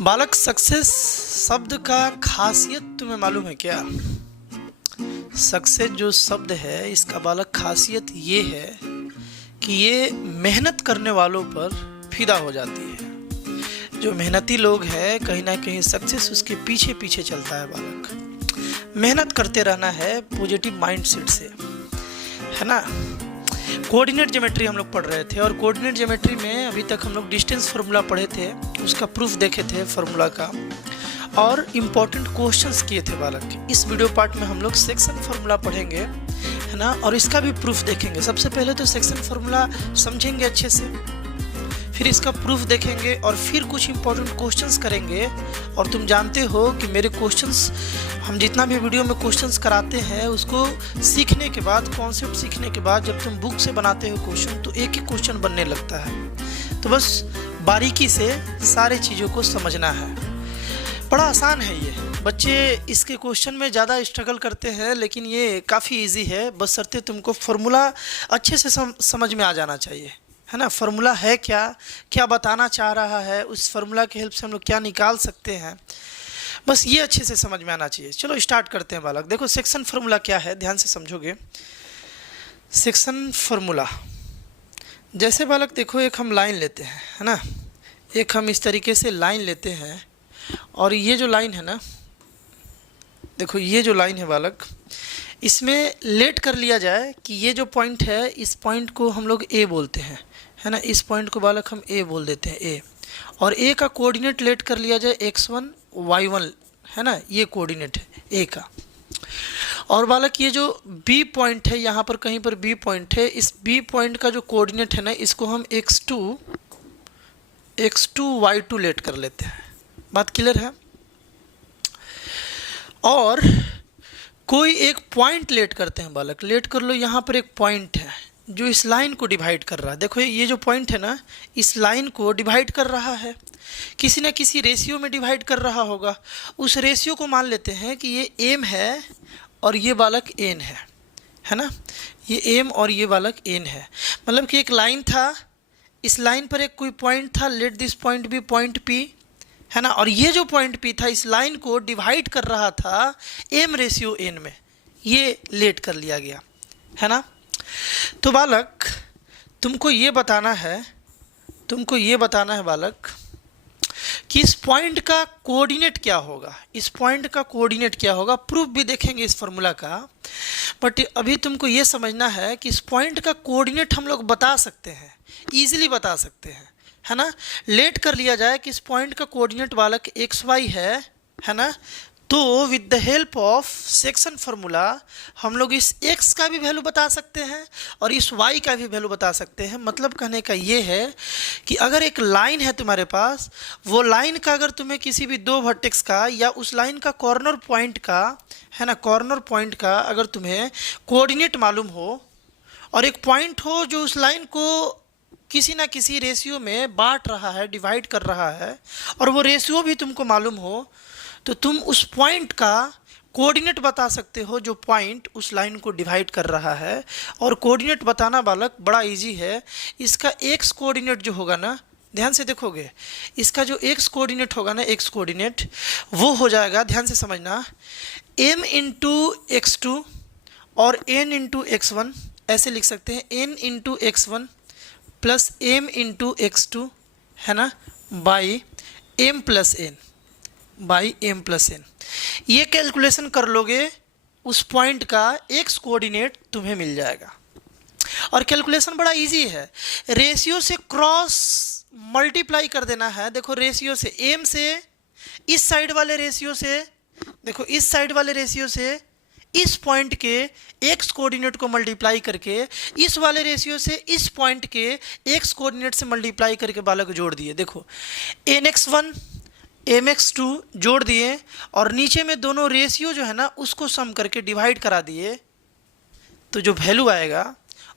बालक, सक्सेस शब्द का खासियत तुम्हें मालूम है क्या? सक्सेस जो शब्द है इसका बालक खासियत ये है कि ये मेहनत करने वालों पर फिदा हो जाती है। जो मेहनती लोग हैं कहीं ना कहीं सक्सेस उसके पीछे पीछे चलता है। बालक मेहनत करते रहना है पॉजिटिव माइंडसेट से, है ना। कोऑर्डिनेट ज्योमेट्री हम लोग पढ़ रहे थे और कोऑर्डिनेट ज्योमेट्री में अभी तक हम लोग डिस्टेंस फार्मूला पढ़े थे, उसका प्रूफ देखे थे फार्मूला का, और इम्पोर्टेंट क्वेश्चंस किए थे बालक। इस वीडियो पार्ट में हम लोग सेक्शन फार्मूला पढ़ेंगे, है ना, और इसका भी प्रूफ देखेंगे। सबसे पहले तो सेक्शन फार्मूला समझेंगे अच्छे से, फिर इसका प्रूफ देखेंगे और फिर कुछ इंपॉर्टेंट क्वेश्चंस करेंगे। और तुम जानते हो कि मेरे क्वेश्चंस, हम जितना भी वीडियो में क्वेश्चंस कराते हैं उसको सीखने के बाद, कॉन्सेप्ट सीखने के बाद जब तुम बुक से बनाते हो क्वेश्चन तो एक ही क्वेश्चन बनने लगता है। तो बस बारीकी से सारे चीज़ों को समझना है। बड़ा आसान है ये। बच्चे इसके क्वेश्चन में ज़्यादा स्ट्रगल करते हैं, लेकिन ये काफ़ी इजी है, बशर्ते तुमको फार्मूला अच्छे से समझ में आ जाना चाहिए, है ना। फार्मूला है क्या, क्या बताना चाह रहा है, उस फार्मूला की हेल्प से हम लोग क्या निकाल सकते हैं, बस ये अच्छे से समझ में आना चाहिए। चलो स्टार्ट करते हैं बालक। देखो सेक्शन फार्मूला क्या है, ध्यान से समझोगे। सेक्शन फार्मूला जैसे बालक देखो, एक हम लाइन लेते हैं, है ना, एक हम इस तरीके से लाइन लेते हैं और ये जो लाइन है ना, देखो ये जो लाइन है बालक, इसमें लेट कर लिया जाए कि ये जो पॉइंट है इस पॉइंट को हम लोग ए बोलते हैं, है ना। इस पॉइंट को बालक हम ए बोल देते हैं, ए। और ए का कोऑर्डिनेट लेट कर लिया जाए x1 y1, है ना, ये कोऑर्डिनेट है ए का। और बालक ये जो बी पॉइंट है, यहाँ पर कहीं पर बी पॉइंट है, इस बी पॉइंट का जो कोऑर्डिनेट है ना, इसको हम x2 y2 लेट कर लेते हैं। बात क्लियर है। और कोई एक पॉइंट लेट करते हैं बालक, लेट कर लो। यहाँ पर एक पॉइंट है जो इस लाइन को डिवाइड कर रहा है। देखो ये जो पॉइंट है ना, इस लाइन को डिवाइड कर रहा है, किसी ना किसी रेशियो में डिवाइड कर रहा होगा। उस रेशियो को मान लेते हैं कि ये एम है और ये बालक एन है ना। ये एम और ये बालक एन है। मतलब कि एक लाइन था, इस लाइन पर एक कोई पॉइंट था, let this point B point P, है ना। और ये जो पॉइंट पी था इस लाइन को डिवाइड कर रहा था एम रेशियो एन में, ये लेट कर लिया गया, है ना। तो बालक तुमको ये बताना है बालक कि इस पॉइंट का कोऑर्डिनेट क्या होगा, इस पॉइंट का कोऑर्डिनेट क्या होगा। प्रूफ भी देखेंगे इस फार्मूला का, बट अभी तुमको ये समझना है कि इस पॉइंट का कोऑर्डिनेट हम लोग बता सकते हैं, ईजिली बता सकते हैं, है ना। लेट कर लिया जाए कि इस पॉइंट का कोऑर्डिनेट बालक एक्स वाई है ना। तो with the help of section formula हम लोग इस x का भी वैल्यू बता सकते हैं और इस y का भी वैल्यू बता सकते हैं। मतलब कहने का ये है कि अगर एक लाइन है तुम्हारे पास, वो लाइन का अगर तुम्हें किसी भी दो वर्टेक्स का या उस लाइन का कॉर्नर पॉइंट का, है ना, कॉर्नर पॉइंट का अगर तुम्हें कोऑर्डिनेट मालूम हो और एक पॉइंट हो जो उस लाइन को किसी ना किसी रेशियो में बांट रहा है, डिवाइड कर रहा है, और वो रेशियो भी तुमको मालूम हो, तो तुम उस पॉइंट का कोऑर्डिनेट बता सकते हो जो पॉइंट उस लाइन को डिवाइड कर रहा है। और कोऑर्डिनेट बताना बालक बड़ा इजी है। इसका एक्स कोऑर्डिनेट जो होगा ना, ध्यान से देखोगे, इसका जो एक्स कोऑर्डिनेट होगा ना, एक्स कोऑर्डिनेट वो हो जाएगा, ध्यान से समझना, m इंटू x2 और n इंटू x1, ऐसे लिख सकते हैं, n into x1 plus m into x2, है ना, by m plus n, by m plus n। ये कैलकुलेशन कर लोगे, उस पॉइंट का x कोऑर्डिनेट तुम्हें मिल जाएगा। और कैलकुलेशन बड़ा इजी है, रेशियो से क्रॉस मल्टीप्लाई कर देना है। देखो रेशियो से m से इस साइड वाले रेशियो से, देखो इस साइड वाले रेशियो से इस पॉइंट के x कोऑर्डिनेट को मल्टीप्लाई करके इस वाले रेशियो से इस पॉइंट के x कोऑर्डिनेट से मल्टीप्लाई करके बालक जोड़ दिए। देखो nx1 mx2 जोड़ दिए और नीचे में दोनों रेशियो जो है ना उसको सम करके डिवाइड करा दिए, तो जो वैल्यू आएगा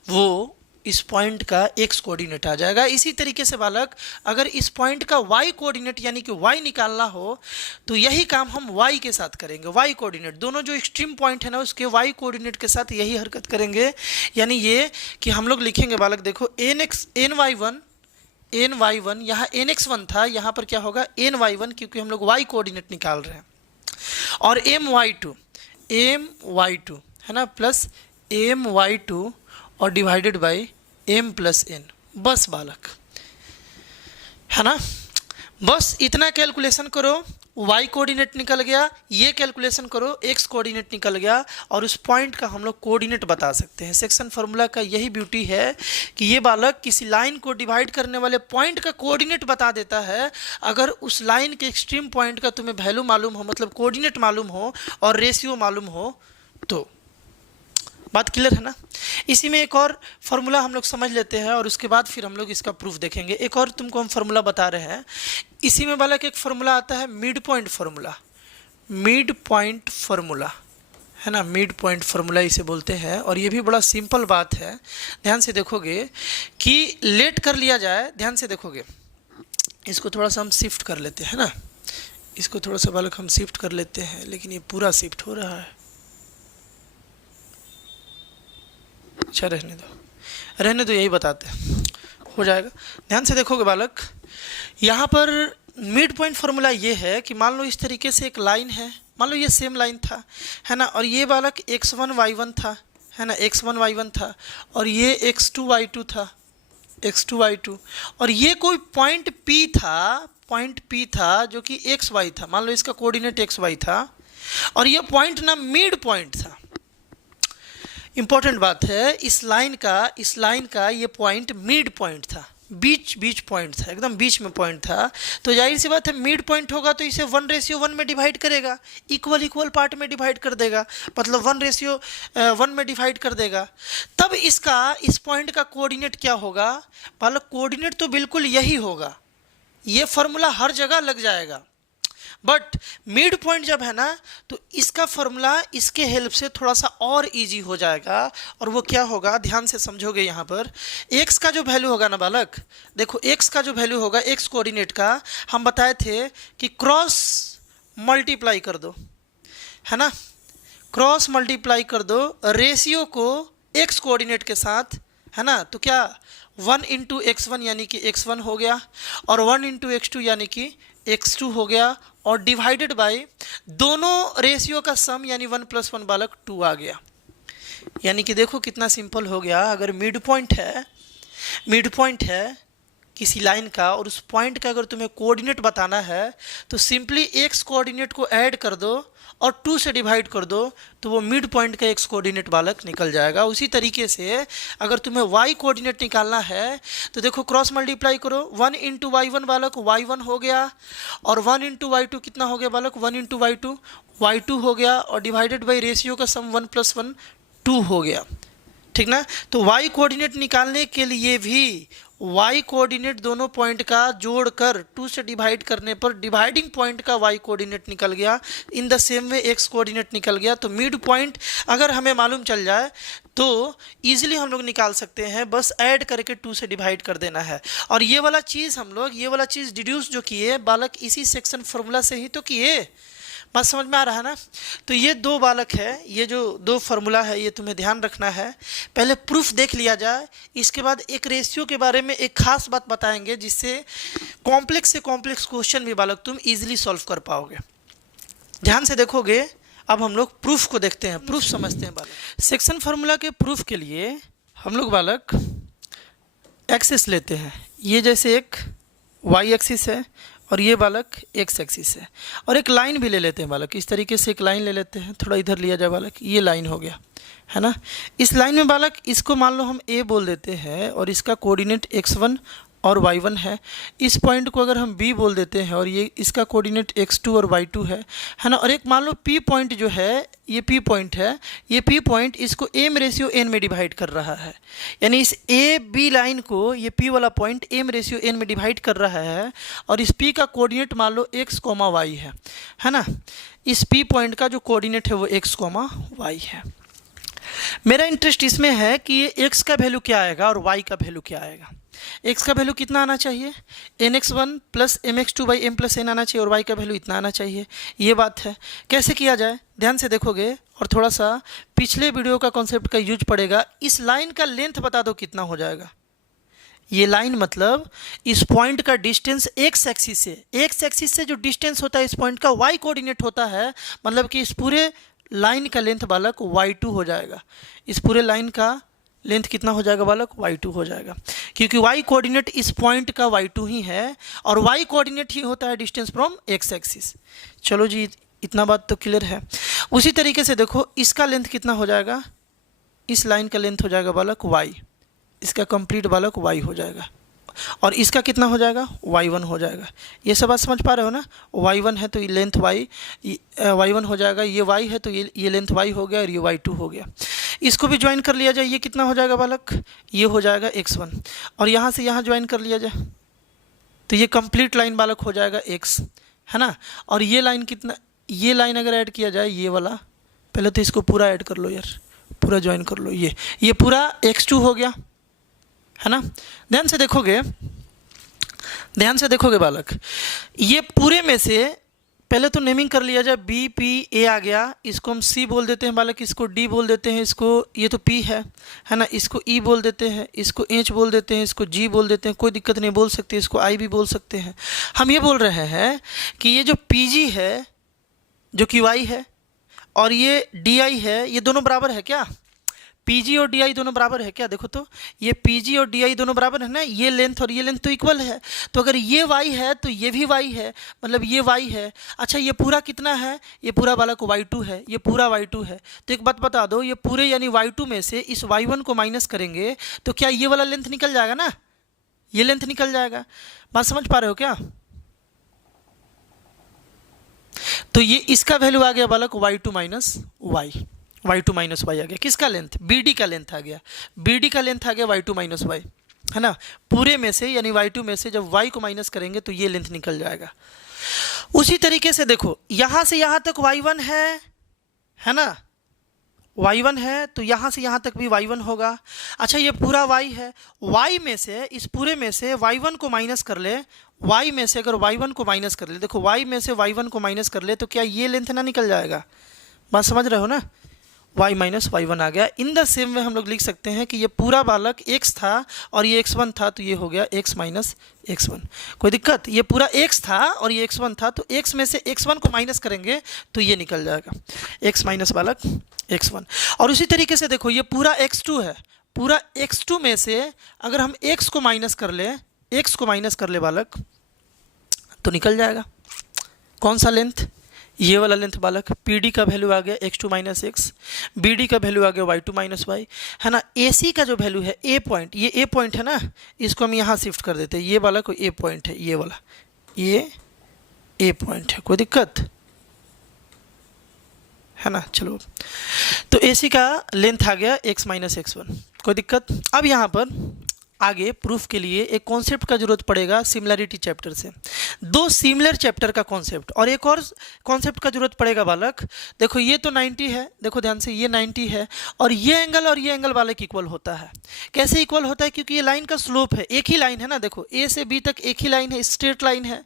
वो इस पॉइंट का x कोऑर्डिनेट आ जाएगा। इसी तरीके से बालक अगर इस पॉइंट का y कोऑर्डिनेट यानी कि y निकालना हो तो यही काम हम y के साथ करेंगे। y कोऑर्डिनेट, दोनों जो एक्सट्रीम पॉइंट है ना उसके y कोऑर्डिनेट के साथ यही हरकत करेंगे। यानी ये कि हम लोग लिखेंगे बालक, देखो ny1 एन वाई वन, यहाँ एन एक्स वन था, यहाँ पर क्या होगा एन वाई वन, क्योंकि हम लोग वाई कोऑर्डिनेट निकाल रहे हैं, और एम वाई टू है ना, प्लस एम वाई टू और divided by m plus n. बस बालक, है ना, बस इतना कैलकुलेशन करो, y कोऑर्डिनेट निकल गया, ये कैलकुलेशन करो x कोऑर्डिनेट निकल गया, और उस पॉइंट का हम लोग कोऑर्डिनेट बता सकते हैं। सेक्शन फार्मूला का यही ब्यूटी है कि ये बालक किसी लाइन को डिवाइड करने वाले पॉइंट का कोऑर्डिनेट बता देता है। अगर उस लाइन के एक्सट्रीम पॉइंट का तुम्हें वैल्यू मालूम हो, मतलब कोऑर्डिनेट मालूम हो और रेशियो मालूम हो, तो बात क्लियर है ना। इसी में एक और फार्मूला हम लोग समझ लेते हैं और उसके बाद फिर हम लोग इसका प्रूफ देखेंगे। एक और तुमको हम फार्मूला बता रहे हैं, इसी में बालक एक फार्मूला आता है मिड पॉइंट फार्मूला, है ना, मिड पॉइंट फार्मूला इसे बोलते हैं। और ये भी बड़ा सिंपल बात है, ध्यान से देखोगे कि लेट कर लिया जाए, ध्यान से देखोगे, इसको थोड़ा सा हम शिफ्ट कर लेते हैं ना, इसको थोड़ा सा बालक हम शिफ्ट कर लेते हैं, लेकिन ये पूरा शिफ्ट हो रहा है। अच्छा रहने दो, यही बताते हैं, हो जाएगा। ध्यान से देखोगे बालक, यहाँ पर मिड पॉइंट फार्मूला ये है कि मान लो इस तरीके से एक लाइन है, मान लो ये सेम लाइन था, है ना, और ये बालक x1 y1 था, है ना, x1 y1 था, और ये x2 y2 था, और ये कोई पॉइंट P था जो कि xy था, मान लो इसका कोऑर्डिनेट xy था, और ये पॉइंट ना मिड पॉइंट था। इंपॉर्टेंट बात है, इस लाइन का ये पॉइंट मिड पॉइंट था, बीच पॉइंट था, एकदम बीच में पॉइंट था। तो जाहिर सी बात है मिड पॉइंट होगा तो इसे 1:1 में डिवाइड करेगा, इक्वल पार्ट में डिवाइड कर देगा, मतलब 1:1 में डिवाइड कर देगा। तब इस पॉइंट का कोऑर्डिनेट क्या होगा बालक, कोऑर्डिनेट तो बिल्कुल यही होगा, ये फार्मूला हर जगह लग जाएगा। बट मिड पॉइंट जब है ना, तो इसका फॉर्मूला इसके हेल्प से थोड़ा सा और इजी हो जाएगा। और वो क्या होगा, ध्यान से समझोगे, यहाँ पर x का जो वैल्यू होगा ना बालक, देखो x का जो वैल्यू होगा, x कोऑर्डिनेट का, हम बताए थे कि क्रॉस मल्टीप्लाई कर दो, है ना, क्रॉस मल्टीप्लाई कर दो रेशियो को x कोऑर्डिनेट के साथ, है ना। तो क्या 1 × x1 यानी कि x1 हो गया, और 1 × x2 यानी कि x2 हो गया, और डिवाइडेड बाय दोनों रेशियो का सम यानी 1 + 1 बालक 2 आ गया। यानी कि देखो कितना सिंपल हो गया। अगर मिड पॉइंट है किसी लाइन का, और उस पॉइंट का अगर तुम्हें कोऑर्डिनेट बताना है, तो सिंपली x कोऑर्डिनेट को ऐड कर दो और 2 से डिवाइड कर दो, तो वो मिड पॉइंट का x कोऑर्डिनेट बालक निकल जाएगा। उसी तरीके से अगर तुम्हें y कोऑर्डिनेट निकालना है, तो देखो क्रॉस मल्टीप्लाई करो, 1 × y1 बालक y1 हो गया, और 1 × y2 कितना हो गया बालक, 1 × y2 y2 हो गया, और डिवाइडेड बाई रेशियो का सम 1 + 1 2 हो गया, ठीक ना। तो y कोऑर्डिनेट निकालने के लिए भी y कोऑर्डिनेट दोनों पॉइंट का जोड़कर 2 से डिवाइड करने पर डिवाइडिंग पॉइंट का y कोऑर्डिनेट निकल गया। In the same way x coordinate निकल गया। तो मिड पॉइंट अगर हमें मालूम चल जाए तो इजीली हम लोग निकाल सकते हैं, बस ऐड करके 2 से डिवाइड कर देना है। और ये वाला चीज़ डिड्यूस जो किए बालक इसी सेक्शन फार्मूला से ही तो किए। बात समझ में आ रहा है ना। तो ये 2 बालक है, ये जो 2 फार्मूला है, ये तुम्हें ध्यान रखना है। पहले प्रूफ देख लिया जाए, इसके बाद एक रेशियो के बारे में एक खास बात बताएंगे, जिससे कॉम्प्लेक्स से कॉम्प्लेक्स क्वेश्चन भी बालक तुम इजीली सॉल्व कर पाओगे। ध्यान से देखोगे। अब हम लोग प्रूफ को देखते हैं, प्रूफ समझते हैं बालक। सेक्शन फार्मूला के प्रूफ के लिए हम लोग बालक एक्सिस लेते हैं। ये जैसे एक वाई एक्सिस है और ये बालक एक्स एक्सिस है, और एक लाइन भी ले लेते हैं बालक। इस तरीके से एक लाइन ले लेते हैं, थोड़ा इधर लिया जाए बालक, ये लाइन हो गया, है ना। इस लाइन में बालक इसको मान लो हम ए बोल देते हैं, और इसका कोऑर्डिनेट x1 और y1 है। इस पॉइंट को अगर हम b बोल देते हैं, और ये इसका कोऑर्डिनेट x2 और y2 है ना। और एक मान लो p पॉइंट जो है, ये p पॉइंट है, ये p पॉइंट इसको m/n में डिवाइड कर रहा है। यानी इस a b लाइन को ये p वाला पॉइंट m/n में डिवाइड कर रहा है, और इस p का कोऑर्डिनेट मान लो x, y है ना। इस p पॉइंट का जो कोऑर्डिनेट है वो x, y है। मेरा इंटरेस्ट इसमें है कि ये x का वैल्यू क्या आएगा और y का वैल्यू क्या आएगा। x का वैल्यू कितना आना चाहिए, nx1 + mx2/m + n आना चाहिए, और y का वैल्यू इतना आना चाहिए। ये बात है। कैसे किया जाए, ध्यान से देखोगे, और थोड़ा सा पिछले वीडियो का कॉन्सेप्ट का यूज पड़ेगा। इस लाइन का लेंथ बता दो कितना हो जाएगा। ये लाइन मतलब इस पॉइंट का डिस्टेंस एक्स एक्सिस से जो डिस्टेंस होता है इस पॉइंट का वाई कोऑर्डिनेट होता है, मतलब कि इस पूरे लाइन का लेंथ बालक y2 हो जाएगा। इस पूरे लाइन का लेंथ कितना हो जाएगा बालक? y2 हो जाएगा, क्योंकि y कोऑर्डिनेट इस पॉइंट का y2 ही है और y कोऑर्डिनेट ही होता है डिस्टेंस फ्रॉम x एक्सिस। चलो जी, इतना बात तो क्लियर है। उसी तरीके से देखो इसका लेंथ कितना हो जाएगा? इस लाइन का लेंथ हो जाएगा बालक y, इसका कंप्लीट बालक y हो जाएगा, और इसका कितना हो जाएगा? y1 हो जाएगा। ये सब बात समझ पा रहे हो ना? y1 है तो ये लेंथ y1 हो जाएगा, ये y है तो ये लेंथ y हो गया और ये y2 हो गया। इसको भी ज्वाइन कर लिया जाए, ये कितना हो जाएगा बालक? ये हो जाएगा x1, और यहाँ से यहाँ ज्वाइन कर लिया जाए तो ये कंप्लीट लाइन बालक हो जाएगा x, है ना। और ये लाइन कितना, ये लाइन अगर ऐड किया जाए ये वाला, पहले तो इसको पूरा ऐड कर लो यार, पूरा ज्वाइन कर लो, ये पूरा x2 हो गया, है ना। ध्यान से देखोगे बालक, ये पूरे में से पहले तो नेमिंग कर लिया जाए, बी पी ए आ गया, इसको हम सी बोल देते हैं बालक, इसको डी बोल देते हैं, इसको ये तो पी है ना, इसको ई बोल देते हैं, इसको एच बोल देते हैं, इसको जी बोल देते हैं, कोई दिक्कत नहीं, बोल सकते, इसको आई भी बोल सकते हैं। हम ये बोल रहे हैं कि ये जो पी जी है जो कि वाई है और ये डी आई है, ये दोनों बराबर है क्या? पीजी और डी आई दोनों बराबर है क्या? देखो तो ये पीजी और डी आई दोनों बराबर है ना, ये लेंथ और ये लेंथ तो इक्वल है। तो अगर ये y है तो ये भी y है, मतलब ये y है। अच्छा, ये पूरा कितना है? ये पूरा बालक y2 है, ये पूरा y2 है। तो एक बात बता दो, ये पूरे यानी y2 में से इस y1 को माइनस करेंगे तो क्या ये वाला लेंथ निकल जाएगा ना? ये लेंथ निकल जाएगा। बात समझ पा रहे हो क्या? तो ये इसका वैल्यू आ गया बालक y2 minus y, y2 minus y आ गया। किसका लेंथ? BD का लेंथ आ गया, BD का लेंथ आ गया y2 माइनस y, है ना। पूरे में से यानी y2 में से जब y को माइनस करेंगे तो ये लेंथ निकल जाएगा। उसी तरीके से देखो, यहाँ से यहाँ तक y1 है ना, y1 है तो यहाँ से यहाँ तक भी y1 होगा। अच्छा, ये पूरा y है, y में से, इस पूरे में से y1 को माइनस कर ले, y में से अगर y1 को माइनस कर ले, देखो y में से y1 को माइनस कर ले तो क्या ये लेंथ ना निकल जाएगा? बात समझ रहे हो ना? y माइनस y1 आ गया। इन द सेम वे हम लोग लिख सकते हैं कि ये पूरा बालक x था और ये x1 था तो ये हो गया x माइनस x1। कोई दिक्कत? ये पूरा x था और ये x1 था तो x में से x1 को माइनस करेंगे तो ये निकल जाएगा x माइनस बालक x1। और उसी तरीके से देखो, ये पूरा x2 है, पूरा x2 में से अगर हम x को माइनस कर ले बालक तो निकल जाएगा कौन सा लेंथ? ये वाला लेंथ बालक। PD का वैल्यू आ गया x2 माइनस x, BD का वैल्यू आ गया y2 माइनस y, है ना। AC का जो वैल्यू है A पॉइंट, ये A पॉइंट है ना, इसको हम यहाँ शिफ्ट कर देते हैं, ये वाला कोई A पॉइंट है, ये वाला ये A पॉइंट है, कोई दिक्कत है ना। चलो, तो AC का लेंथ आ गया x माइनस x1, कोई दिक्कत। अब यहाँ पर आगे प्रूफ के लिए एक कॉन्सेप्ट का जरूरत पड़ेगा सिमिलरिटी चैप्टर से, दो सिमिलर चैप्टर का कॉन्सेप्ट, और एक और कॉन्सेप्ट का जरूरत पड़ेगा बालक। देखो ये तो 90 है, देखो ध्यान से, ये 90 है और ये एंगल बालक इक्वल होता है। कैसे इक्वल होता है? क्योंकि ये लाइन का स्लोप है, एक ही लाइन है ना, देखो A से B तक एक ही लाइन है, स्ट्रेट लाइन है।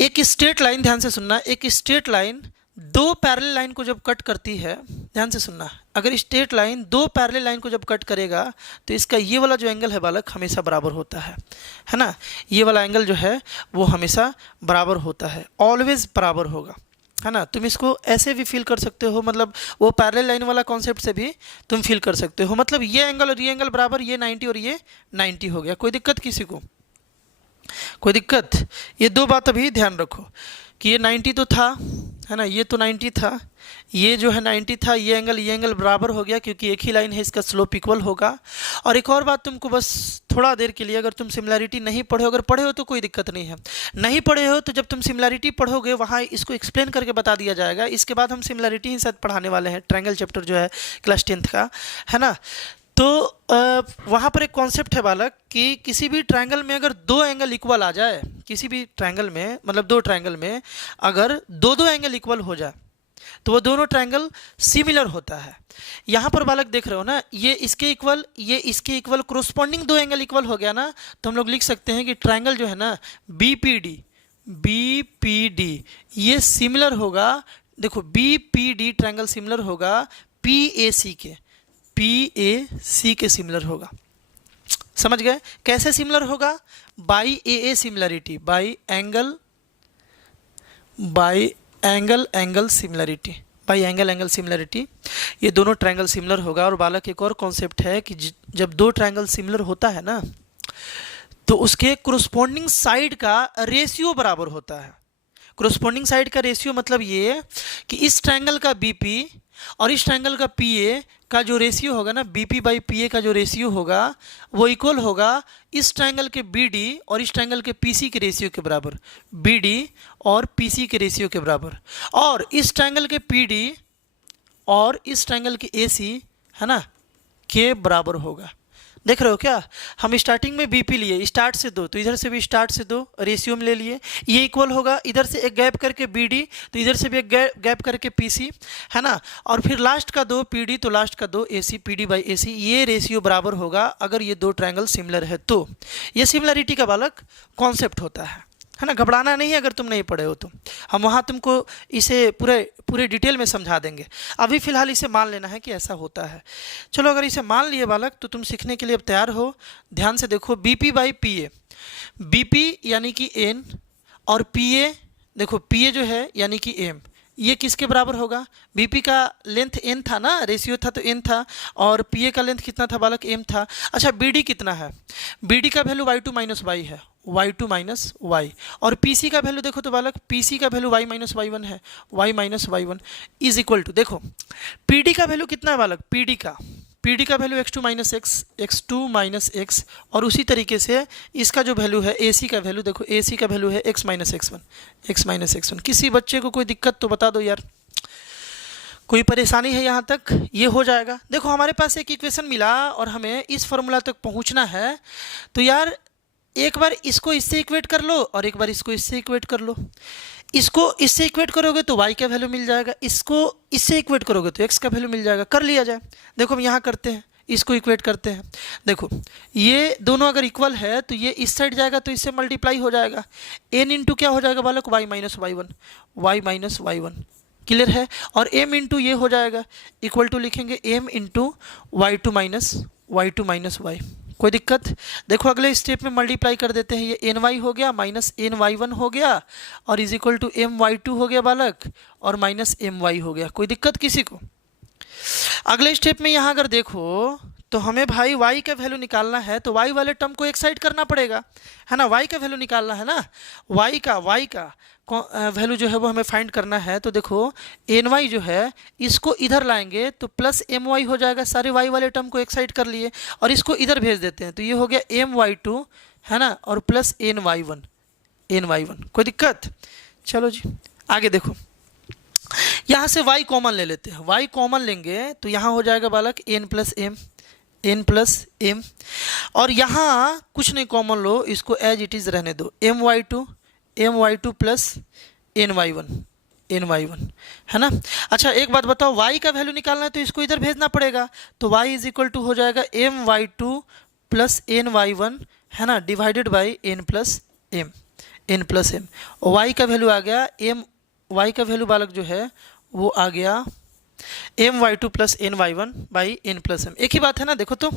एक स्ट्रेट लाइन, ध्यान से सुनना, एक स्ट्रेट लाइन दो पैरेलल लाइन को जब कट करती है, ध्यान से सुनना, अगर स्ट्रेट लाइन दो पैरेलल लाइन को जब कट करेगा तो इसका ये वाला जो एंगल है बालक हमेशा बराबर होता है ना। ये वाला एंगल जो है वो हमेशा बराबर होता है, ऑलवेज बराबर होगा, है ना। तुम इसको ऐसे भी फील कर सकते हो, मतलब वो पैरेलल लाइन वाला कॉन्सेप्ट से भी तुम फील कर सकते हो, मतलब ये एंगल और ये एंगल बराबर, ये 90 और ये 90 हो गया। कोई दिक्कत किसी को? कोई दिक्कत? ये दो बात अभी ध्यान रखो कि ये 90 तो था, है ना, ये तो 90 था, ये जो है 90 था, ये एंगल बराबर हो गया क्योंकि एक ही लाइन है, इसका स्लोप इक्वल होगा। और एक और बात तुमको बस थोड़ा देर के लिए, अगर तुम सिमिलरिटी नहीं पढ़े हो, अगर पढ़े हो तो कोई दिक्कत नहीं है, नहीं पढ़े हो तो जब तुम सिमिलरिटी पढ़ोगे वहाँ इसको एक्सप्लेन करके बता दिया जाएगा। इसके बाद हम सिमिलरिटी ही शायद पढ़ाने वाले हैं, ट्रायंगल चैप्टर जो है क्लास 10th का, है ना। तो वहाँ पर एक कॉन्सेप्ट है बालक कि किसी भी ट्रायंगल में अगर दो एंगल इक्वल आ जाए, किसी भी ट्रायंगल में, मतलब दो ट्रायंगल में अगर दो एंगल इक्वल हो जाए तो वो दोनों ट्रायंगल सिमिलर होता है। यहाँ पर बालक देख रहे हो ना, ये इसके इक्वल, ये इसके इक्वल, क्रोस्पॉन्डिंग दो एंगल इक्वल हो गया ना, तो हम लोग लिख सकते हैं कि ट्रायंगल जो है ना BPD ये सिमिलर होगा। देखो BPD ट्रायंगल सिमिलर होगा PAC के सिमिलर होगा। समझ गए? कैसे सिमिलर होगा? By A similarity, by angle similarity, by angle similarity, ये दोनों ट्रायंगल सिमिलर होगा। और बालक एक और कॉन्सेप्ट है कि जब दो ट्रायंगल सिमिलर होता है ना, तो उसके कोरोस्पोंडिंग साइड का रेशियो बराबर होता है। कोरोस्पोंडिंग साइड का रेशियो मतलब ये कि इस ट्रायंगल का बीपी और इस ट्रायंगल का पीए का जो रेशियो होगा ना, बीपी बाई पीए का जो रेशियो होगा वो इक्वल होगा इस ट्रायंगल के बीडी और इस ट्रायंगल के पीसी के रेशियो के बराबर, बीडी और पीसी के रेशियो के बराबर। और इस ट्रायंगल के पीडी और इस ट्रायंगल के एसी है ना के बराबर होगा। देख रहे हो क्या? हम स्टार्टिंग में बीपी लिए, स्टार्ट से दो, तो इधर से भी स्टार्ट से दो रेशियो में ले लिए, ये इक्वल होगा इधर से एक गैप करके बीडी, तो इधर से भी एक गैप करके पीसी, है ना। और फिर लास्ट का दो पीडी, तो लास्ट का दो एसी, पीडी बाई एसी, ये रेशियो बराबर होगा अगर ये दो ट्रायंगल सिमिलर है तो। ये सिमिलरिटी का बालक कॉन्सेप्ट होता है ना। घबराना नहीं है अगर तुम नहीं पढ़े हो तो, हम वहाँ तुमको इसे पूरे डिटेल में समझा देंगे। अभी फिलहाल इसे मान लेना है कि ऐसा होता है। चलो, अगर इसे मान लिए बालक तो तुम सीखने के लिए अब तैयार हो। ध्यान से देखो, बीपी बाई पीए, बीपी यानी कि एन, और पीए देखो, पीए जो है यानी कि एम, ये किसके बराबर होगा? बीपी का लेंथ एन था ना, रेशियो था तो एन था, और पीए का लेंथ कितना था बालक? एम था। अच्छा, बीडी कितना है? बीडी का वैल्यू y2 माइनस वाई है, y2 माइनस वाई। और पीसी का वैल्यू देखो तो बालक, पीसी का वैल्यू y माइनस y1 है, y minus y1 is equal to, देखो पीडी का वैल्यू कितना है बालक? पीडी का value x2 minus x, x2 minus x. और उसी तरीके से इसका जो वैल्यू है एसी का वैल्यू, देखो एसी का वैल्यू है x minus x1, x minus x1। किसी बच्चे को कोई दिक्कत तो बता दो यार, कोई परेशानी है यहाँ तक? ये हो जाएगा। देखो, हमारे पास एक इक्वेशन मिला और हमें इस फॉर्मूला तक पहुँचना है, तो यार एक बार इसको इससे इक्वेट कर लो और एक बार इसको इससे इक्वेट कर लो। इसको इससे इक्वेट करोगे तो y का वैल्यू मिल जाएगा, इसको इससे इक्वेट करोगे तो x का वैल्यू मिल जाएगा। कर लिया जाए। देखो, हम यहाँ करते हैं, इसको इक्वेट करते हैं। देखो, ये दोनों अगर इक्वल है तो ये इस साइड जाएगा तो इससे मल्टीप्लाई हो जाएगा। n इंटू क्या हो जाएगा बालक? y minus y1, y minus y1। Clear है? और m इंटू ये हो जाएगा, इक्वल टू लिखेंगे m into y2 minus y। कोई दिक्कत? देखो, अगले स्टेप में मल्टीप्लाई कर देते हैं, ये ny हो गया माइनस ny1 हो गया और इज इक्वल टू my2 हो गया बालक, और माइनस my हो गया। कोई दिक्कत किसी को? अगले स्टेप में यहाँ अगर देखो तो हमें भाई y का वैल्यू निकालना है, तो y वाले टर्म को एक साइड करना पड़ेगा, है ना। y का वैल्यू निकालना है ना, y का वैल्यू जो है वो हमें फाइंड करना है। तो देखो, ny जो है इसको इधर लाएंगे तो प्लस my हो जाएगा। सारे y वाले टर्म को एक साइड कर लिए और इसको इधर भेज देते हैं, तो ये हो गया my2, है ना, और प्लस ny1। कोई दिक्कत? चलो जी, आगे देखो, यहाँ से y कॉमन ले लेते हैं। y कॉमन लेंगे तो यहाँ हो जाएगा बालक n प्लस m, और यहाँ कुछ नहीं कॉमन लो, इसको एज इट इज़ रहने दो, my2 प्लस ny1, है ना। अच्छा, एक बात बताओ, y का वैल्यू निकालना है तो इसको इधर भेजना पड़ेगा, तो y इज इक्वल टू हो जाएगा my2 प्लस ny1, है ना, divided by n plus m। और y का वैल्यू आ गया y का वैल्यू बालक जो है वो आ गया my2 plus ny1 by n plus m। एक ही बात है ना? देखो तो,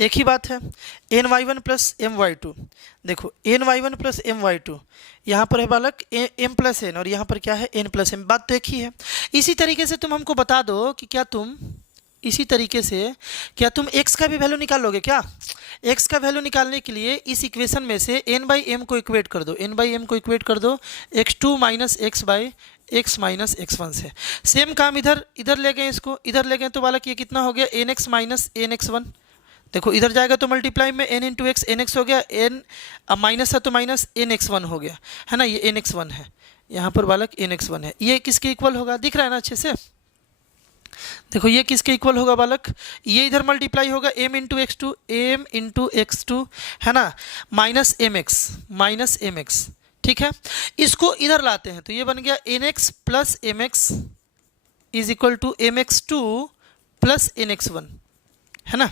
एक ही बात है, ny1 प्लस my2। देखो, ny1 प्लस my2, यहाँ पर है बालक m प्लस n, और यहाँ पर क्या है? n plus m। बात तो एक ही है। इसी तरीके से तुम हमको बता दो कि क्या तुम x का भी वैल्यू निकाल लोगे क्या? x का वैल्यू निकालने के लिए इस इक्वेशन में से n बाई m को इक्वेट कर दो, x2 minus x by x minus x1 से। सेम काम इधर ले गए, इसको इधर ले गए, तो बालक ये कितना हो गया? nx minus nx1। देखो, इधर जाएगा तो मल्टीप्लाई में n इंटू एक्स, nx हो गया, n माइनस है तो माइनस nx1 हो गया, है ना। ये nx1 है, यहाँ पर बालक nx1 है। ये किसके इक्वल होगा? दिख रहा है ना अच्छे से? देखो, ये किसके इक्वल होगा बालक? ये इधर मल्टीप्लाई होगा m इंटू x2, है ना, माइनस mx। ठीक है, इसको इधर लाते हैं तो ये बन गया nx plus mx is equal to mx2 plus nx1, है ना,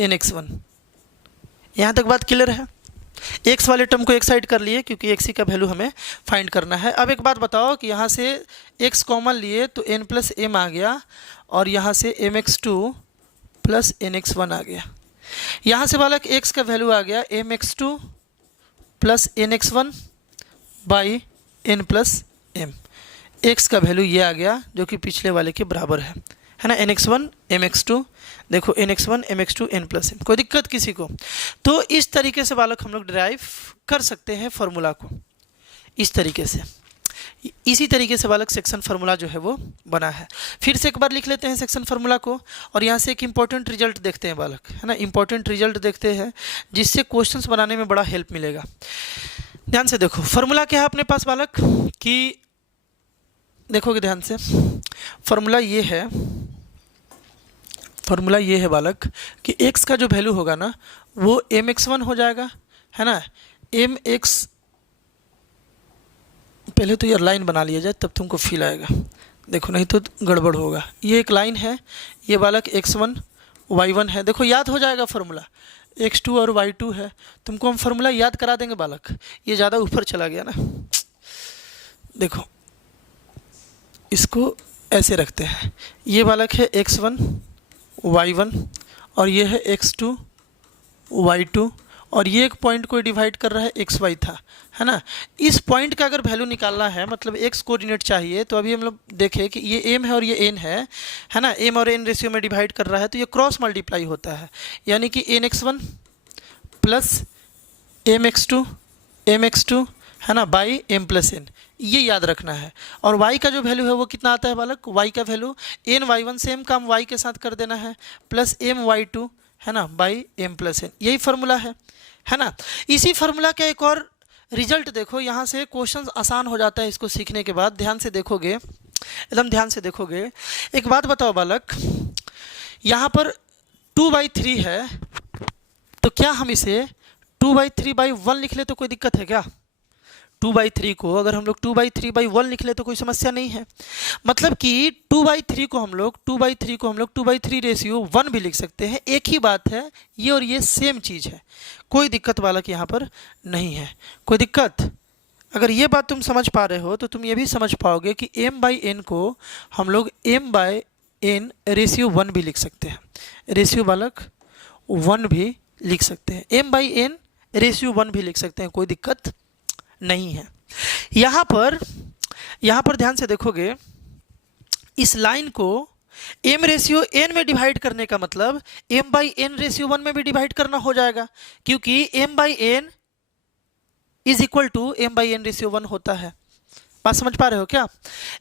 nx1। यहाँ तक बात क्लियर है? x वाले टर्म को एक साइड कर लिए क्योंकि x का वैल्यू हमें फाइंड करना है। अब एक बात बताओ कि यहाँ से x कॉमन लिए तो n प्लस m आ गया, और यहाँ से mx2 प्लस nx1 आ गया। यहाँ से बालक x का वैल्यू आ गया mx2 plus nx1 by n plus m। x का वैल्यू ये आ गया जो कि पिछले वाले के बराबर है ना, nx1 mx2, देखो nx1 mx2 n plus m। कोई दिक्कत किसी को? तो इस तरीके से बालक हम लोग डिराइव कर सकते हैं फॉर्मूला को, इस तरीके से। इसी तरीके से बालक सेक्शन फार्मूला जो है वो बना है। फिर से एक बार लिख लेते हैं सेक्शन फार्मूला को, और यहाँ से एक इंपॉर्टेंट रिजल्ट देखते हैं बालक, है ना, इंपॉर्टेंट रिजल्ट देखते हैं जिससे क्वेश्चंस बनाने में बड़ा हेल्प मिलेगा। ध्यान से देखो फार्मूला क्या है अपने पास बालक, कि देखोगे ध्यान से, फार्मूला ये है, फार्मूला ये है बालक कि x का जो वैल्यू होगा ना वो mx1 हो जाएगा, है ना, mx, पहले तो यार लाइन बना लिया जाए तब तुमको फील आएगा, देखो नहीं तो गड़बड़ होगा। ये एक लाइन है, ये बालक x1 y1 है, देखो याद हो जाएगा फार्मूला, x2 और y2 है, तुमको हम फार्मूला याद करा देंगे बालक। ये ज़्यादा ऊपर चला गया ना, देखो इसको ऐसे रखते हैं, ये बालक है x1 y1 और ये है x2 y2, और ये एक पॉइंट को डिवाइड कर रहा है xy था, है ना। इस पॉइंट का अगर वैल्यू निकालना है, मतलब x कोऑर्डिनेट चाहिए, तो अभी हम लोग देखें कि ये m है और ये n है ना, m और n रेशियो में डिवाइड कर रहा है तो ये क्रॉस मल्टीप्लाई होता है, यानी कि nx1 प्लस mx2 है ना बाई m प्लस n, ये याद रखना है। और y का जो वैल्यू है वो कितना आता है बालक, y का वैल्यू n y1 सेम काम y के साथ कर देना है, प्लस m y2 है ना बाई m प्लस n, यही फार्मूला है ना। इसी फार्मूला का एक और रिजल्ट देखो, यहाँ से क्वेश्चन आसान हो जाता है इसको सीखने के बाद। ध्यान से देखोगे, एकदम ध्यान से देखोगे, एक बात बताओ बालक, यहाँ पर 2/3 है, तो क्या हम इसे 2/3/1 लिख ले तो कोई दिक्कत है क्या? 2/3 को अगर हम लोग 2/3/1 लिख ले तो कोई समस्या नहीं है। मतलब कि 2/3 को हम लोग 2/3 रेशियो 1 भी लिख सकते हैं, एक ही बात है, ये और ये सेम चीज़ है, कोई दिक्कत वाला कि यहाँ पर नहीं है, कोई दिक्कत। अगर ये बात तुम समझ पा रहे हो तो तुम ये भी समझ पाओगे कि m/n को हम लोग m/n रेशियो 1 भी लिख सकते हैं, रेशियो बालक 1 भी लिख सकते हैं, m/n रेशियो 1 भी लिख सकते हैं, कोई दिक्कत नहीं है। यहाँ पर ध्यान से देखोगे, इस लाइन को m रेशियो n में डिवाइड करने का मतलब m/n रेशियो 1 में भी डिवाइड करना हो जाएगा, क्योंकि m/n is equal to m/n ratio 1 होता है। बात समझ पा रहे हो क्या?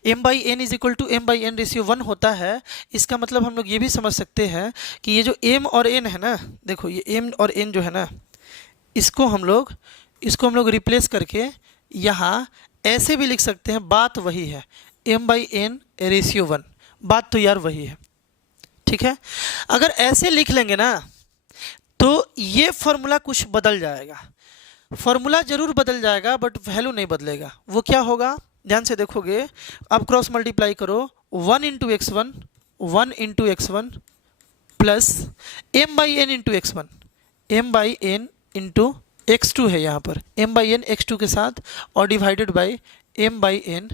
m/n is equal to m/n ratio 1 होता है। इसका मतलब हम लोग ये भी समझ सकते हैं कि ये जो m और n है ना, देखो ये m और n जो है ना, इसको हम लोग रिप्लेस करके यहाँ ऐसे भी लिख सकते हैं, बात वही है, m/n रेशियो 1, बात तो यार वही है, ठीक है। अगर ऐसे लिख लेंगे ना तो ये फॉर्मूला कुछ बदल जाएगा, फॉर्मूला जरूर बदल जाएगा बट वैल्यू नहीं बदलेगा। वो क्या होगा, ध्यान से देखोगे, अब क्रॉस मल्टीप्लाई करो, 1 into x1 plus m/n into x1, m/n into x2 है यहाँ पर, m/n x2 के साथ, और डिवाइडेड बाई m/n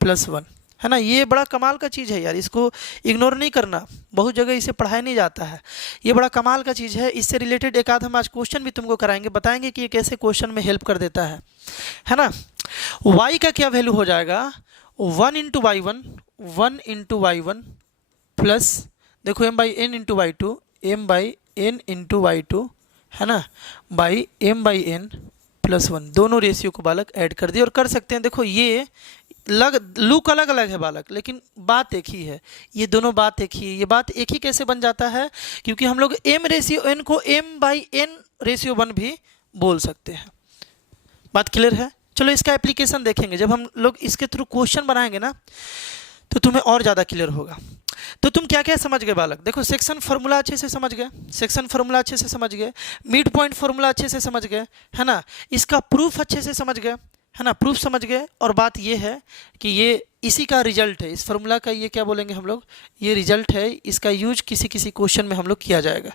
प्लस 1, है ना। ये बड़ा कमाल का चीज़ है यार, इसको इग्नोर नहीं करना, बहुत जगह इसे पढ़ाया नहीं जाता है, ये बड़ा कमाल का चीज़ है। इससे रिलेटेड एक आध हम आज क्वेश्चन भी तुमको कराएंगे, बताएंगे कि ये कैसे क्वेश्चन में हेल्प कर देता है ना। y का क्या वैल्यू हो जाएगा, 1 इंटू y1 प्लस, देखो m/n into y2, m/n into y2, है ना, बाई m/n प्लस 1, दोनों रेशियो को बालक ऐड कर दिए और कर सकते हैं। देखो ये लुक अलग अलग है बालक, लेकिन बात एक ही है, ये दोनों बात एक ही है। ये बात एक ही कैसे बन जाता है, क्योंकि हम लोग m रेशियो n को m/n रेशियो 1 भी बोल सकते हैं। बात क्लियर है? चलो इसका एप्लीकेशन देखेंगे, जब हम लोग इसके थ्रू क्वेश्चन बनाएंगे ना तो तुम्हें और ज़्यादा क्लियर होगा। तो तुम क्या क्या समझ गए बालक, देखो सेक्शन फार्मूला अच्छे से समझ गए, सेक्शन फार्मूला अच्छे से समझ गए, मिड पॉइंट फार्मूला अच्छे से समझ गए, है ना, इसका प्रूफ अच्छे से समझ गए, है ना, प्रूफ समझ गए। और बात ये है कि ये इसी का रिजल्ट है, इस फार्मूला का ये क्या बोलेंगे हम लोग, ये रिजल्ट है, इसका यूज किसी किसी क्वेश्चन में हम लोग किया जाएगा।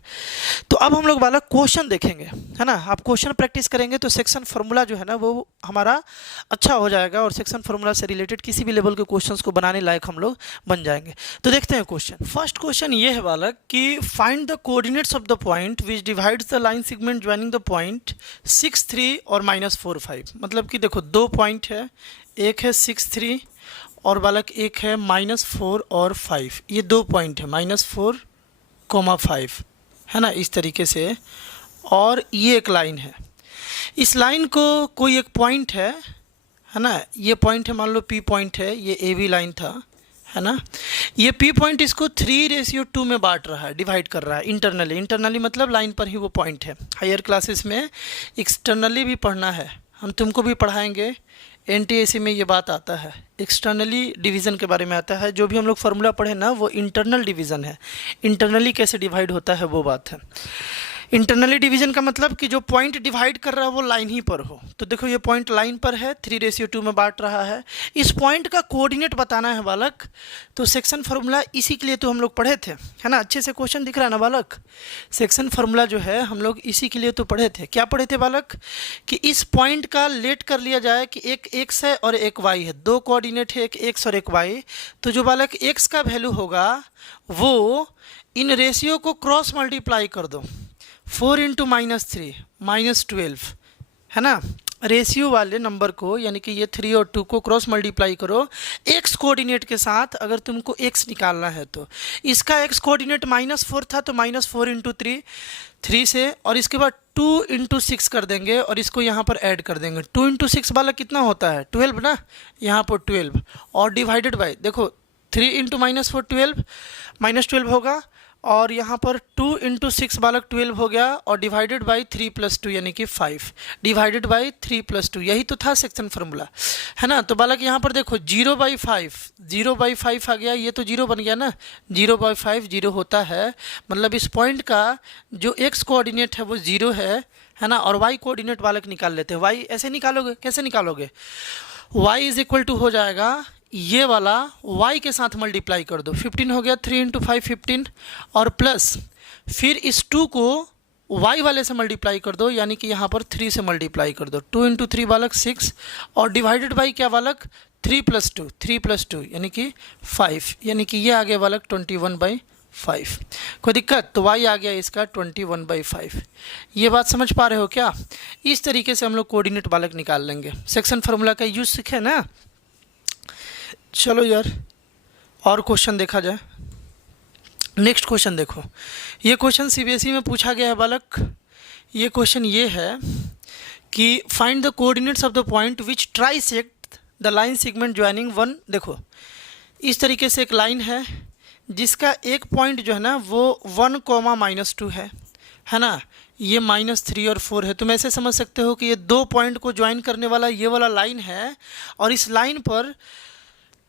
तो अब हम लोग वाला क्वेश्चन देखेंगे, है ना। आप क्वेश्चन प्रैक्टिस करेंगे तो सेक्शन फार्मूला जो है ना वो हमारा अच्छा हो जाएगा और सेक्शन फार्मूला से रिलेटेड किसी भी लेवल के क्वेश्चंस को बनाने लायक हम लोग बन जाएंगे। तो देखते हैं क्वेश्चन। फर्स्ट क्वेश्चन ये है बालक कि find the coordinates of the point which divides the line segment joining the point 6, 3 और -4, 5। मतलब कि देखो दो पॉइंट है, एक है 6, 3 और बालक एक है -4 और 5। ये दो पॉइंट है -4, 5, है ना, इस तरीके से। और ये एक लाइन है, इस लाइन को कोई एक पॉइंट है ना, ये पॉइंट है, मान लो P पॉइंट है, ये AB लाइन था, है ना। ये P पॉइंट इसको 3:2 में बांट रहा है, डिवाइड कर रहा है इंटरनली। इंटरनली मतलब लाइन पर ही वो पॉइंट है। हायर क्लासेस में एक्सटर्नली भी पढ़ना है, हम तुमको भी पढ़ाएंगे। NTSC में ये बात आता है, एक्सटर्नली डिवीज़न के बारे में आता है। जो भी हम लोग फार्मूला पढ़े ना वो इंटरनल डिवीज़न है, इंटरनली कैसे डिवाइड होता है वो बात है। इंटरनली डिवीजन का मतलब कि जो पॉइंट डिवाइड कर रहा है वो लाइन ही पर हो। तो देखो ये पॉइंट लाइन पर है, 3:2 में बांट रहा है। इस पॉइंट का कोऑर्डिनेट बताना है बालक। तो सेक्शन फार्मूला इसी के लिए तो हम लोग पढ़े थे, है ना। अच्छे से क्वेश्चन दिख रहा है ना बालक। सेक्शन फार्मूला जो है हम लोग इसी के लिए तो पढ़े थे। क्या पढ़े थे बालक कि इस पॉइंट का लेट कर लिया जाए कि एक x है और एक y है, दो कोऑर्डिनेट है, एक x और एक y। तो जो बालक x का वैल्यू होगा वो इन रेशियो को क्रॉस मल्टीप्लाई कर दो, 4 × -3 -12, है ना। रेशियो वाले नंबर को यानी कि ये 3 और 2 को क्रॉस मल्टीप्लाई करो x कोऑर्डिनेट के साथ। अगर तुमको x निकालना है तो इसका x कोऑर्डिनेट -4 था तो -4 × 3, 3 से, और इसके बाद 2 × 6 कर देंगे और इसको यहाँ पर ऐड कर देंगे। 2 × 6 वाला कितना होता है 12 ना, यहाँ पर 12 और डिवाइडेड बाय, देखो 3 × -4 12, -12 होगा, और यहाँ पर 2 × 6 बालक 12 हो गया, और डिवाइडेड बाई 3 + 2 यानी कि 5, डिवाइडेड बाई 3 + 2, यही तो था सेक्शन फार्मूला, है ना। तो बालक यहाँ पर देखो 0/5, 0/5 आ गया, ये तो 0 बन गया ना, 0/5 0 होता है। मतलब इस पॉइंट का जो x कोऑर्डिनेट है वो 0 है ना। और y कोऑर्डिनेट बालक निकाल लेते हैं। y ऐसे निकालोगे, कैसे निकालोगे, y = हो जाएगा ये वाला y के साथ मल्टीप्लाई कर दो, 15 हो गया, 3 × 5 15, और प्लस फिर इस 2 को y वाले से मल्टीप्लाई कर दो, यानी कि यहाँ पर 3 से मल्टीप्लाई कर दो। 2 × 3 बालक 6, और डिवाइडेड बाई क्या बालक 3 + 2 यानी कि 5, यानी कि ये आ गया बालक 21/5। कोई दिक्कत, तो y आ गया इसका 21/5। ये बात समझ पा रहे हो क्या। इस तरीके से हम लोग कोऑर्डिनेट बालक निकाल लेंगे। सेक्शन फार्मूला का यूज सीखे ना। चलो यार और क्वेश्चन देखा जाए। नेक्स्ट क्वेश्चन देखो, ये क्वेश्चन CBSE में पूछा गया है बालक। ये क्वेश्चन ये है कि find the coordinates of the point which trisect the line segment joining 1। देखो इस तरीके से एक लाइन है जिसका एक पॉइंट जो है ना वो 1, -2 है ना। ये -3 और 4 है। तुम ऐसे समझ सकते हो कि ये दो पॉइंट को ज्वाइन करने वाला ये वाला लाइन है, और इस लाइन पर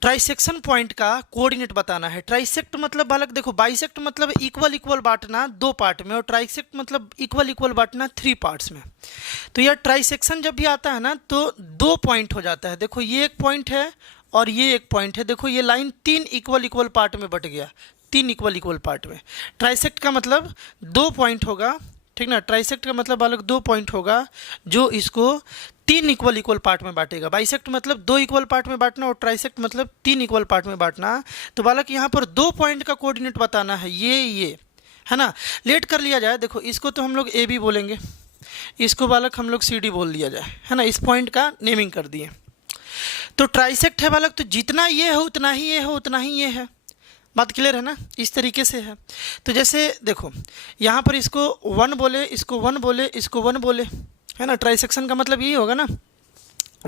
ट्राइसेक्शन पॉइंट का कोऑर्डिनेट बताना है। ट्राइसेक्ट मतलब बालक देखो, बाइसेक्ट मतलब इक्वल बांटना 2 पार्ट में, और ट्राइसेक्ट मतलब इक्वल बांटना 3 पार्ट्स में। तो यह ट्राइसेक्शन जब भी आता है ना तो 2 पॉइंट हो जाता है। देखो ये एक पॉइंट है और ये एक पॉइंट है। देखो ये लाइन 3 इक्वल पार्ट में बट गया, 3 इक्वल पार्ट में। ट्राइसेक्ट का मतलब 2 पॉइंट होगा, ठीक ना। ट्राइसेक्ट का मतलब बालक 2 पॉइंट होगा जो इसको 3 इक्वल पार्ट में बांटेगा। बाइसेक्ट मतलब 2 इक्वल पार्ट में बांटना, और ट्राइसेक्ट मतलब 3 इक्वल पार्ट में बांटना। तो बालक यहाँ पर 2 पॉइंट का कोऑर्डिनेट बताना है, ये है ना। लेट कर लिया जाए, देखो इसको तो हम लोग AB बोलेंगे, इसको बालक हम लोग CD बोल लिया जाए, है ना। इस पॉइंट का नेमिंग कर दिए। तो ट्राइसेक्ट है बालक, तो जितना ये है उतना ही ये है, उतना ही ये है। बात क्लियर है ना, इस तरीके से है। तो जैसे देखो यहाँ पर इसको 1 बोले, इसको 1 बोले, इसको 1 बोले, है ना। ट्राइसेक्शन का मतलब यही होगा ना,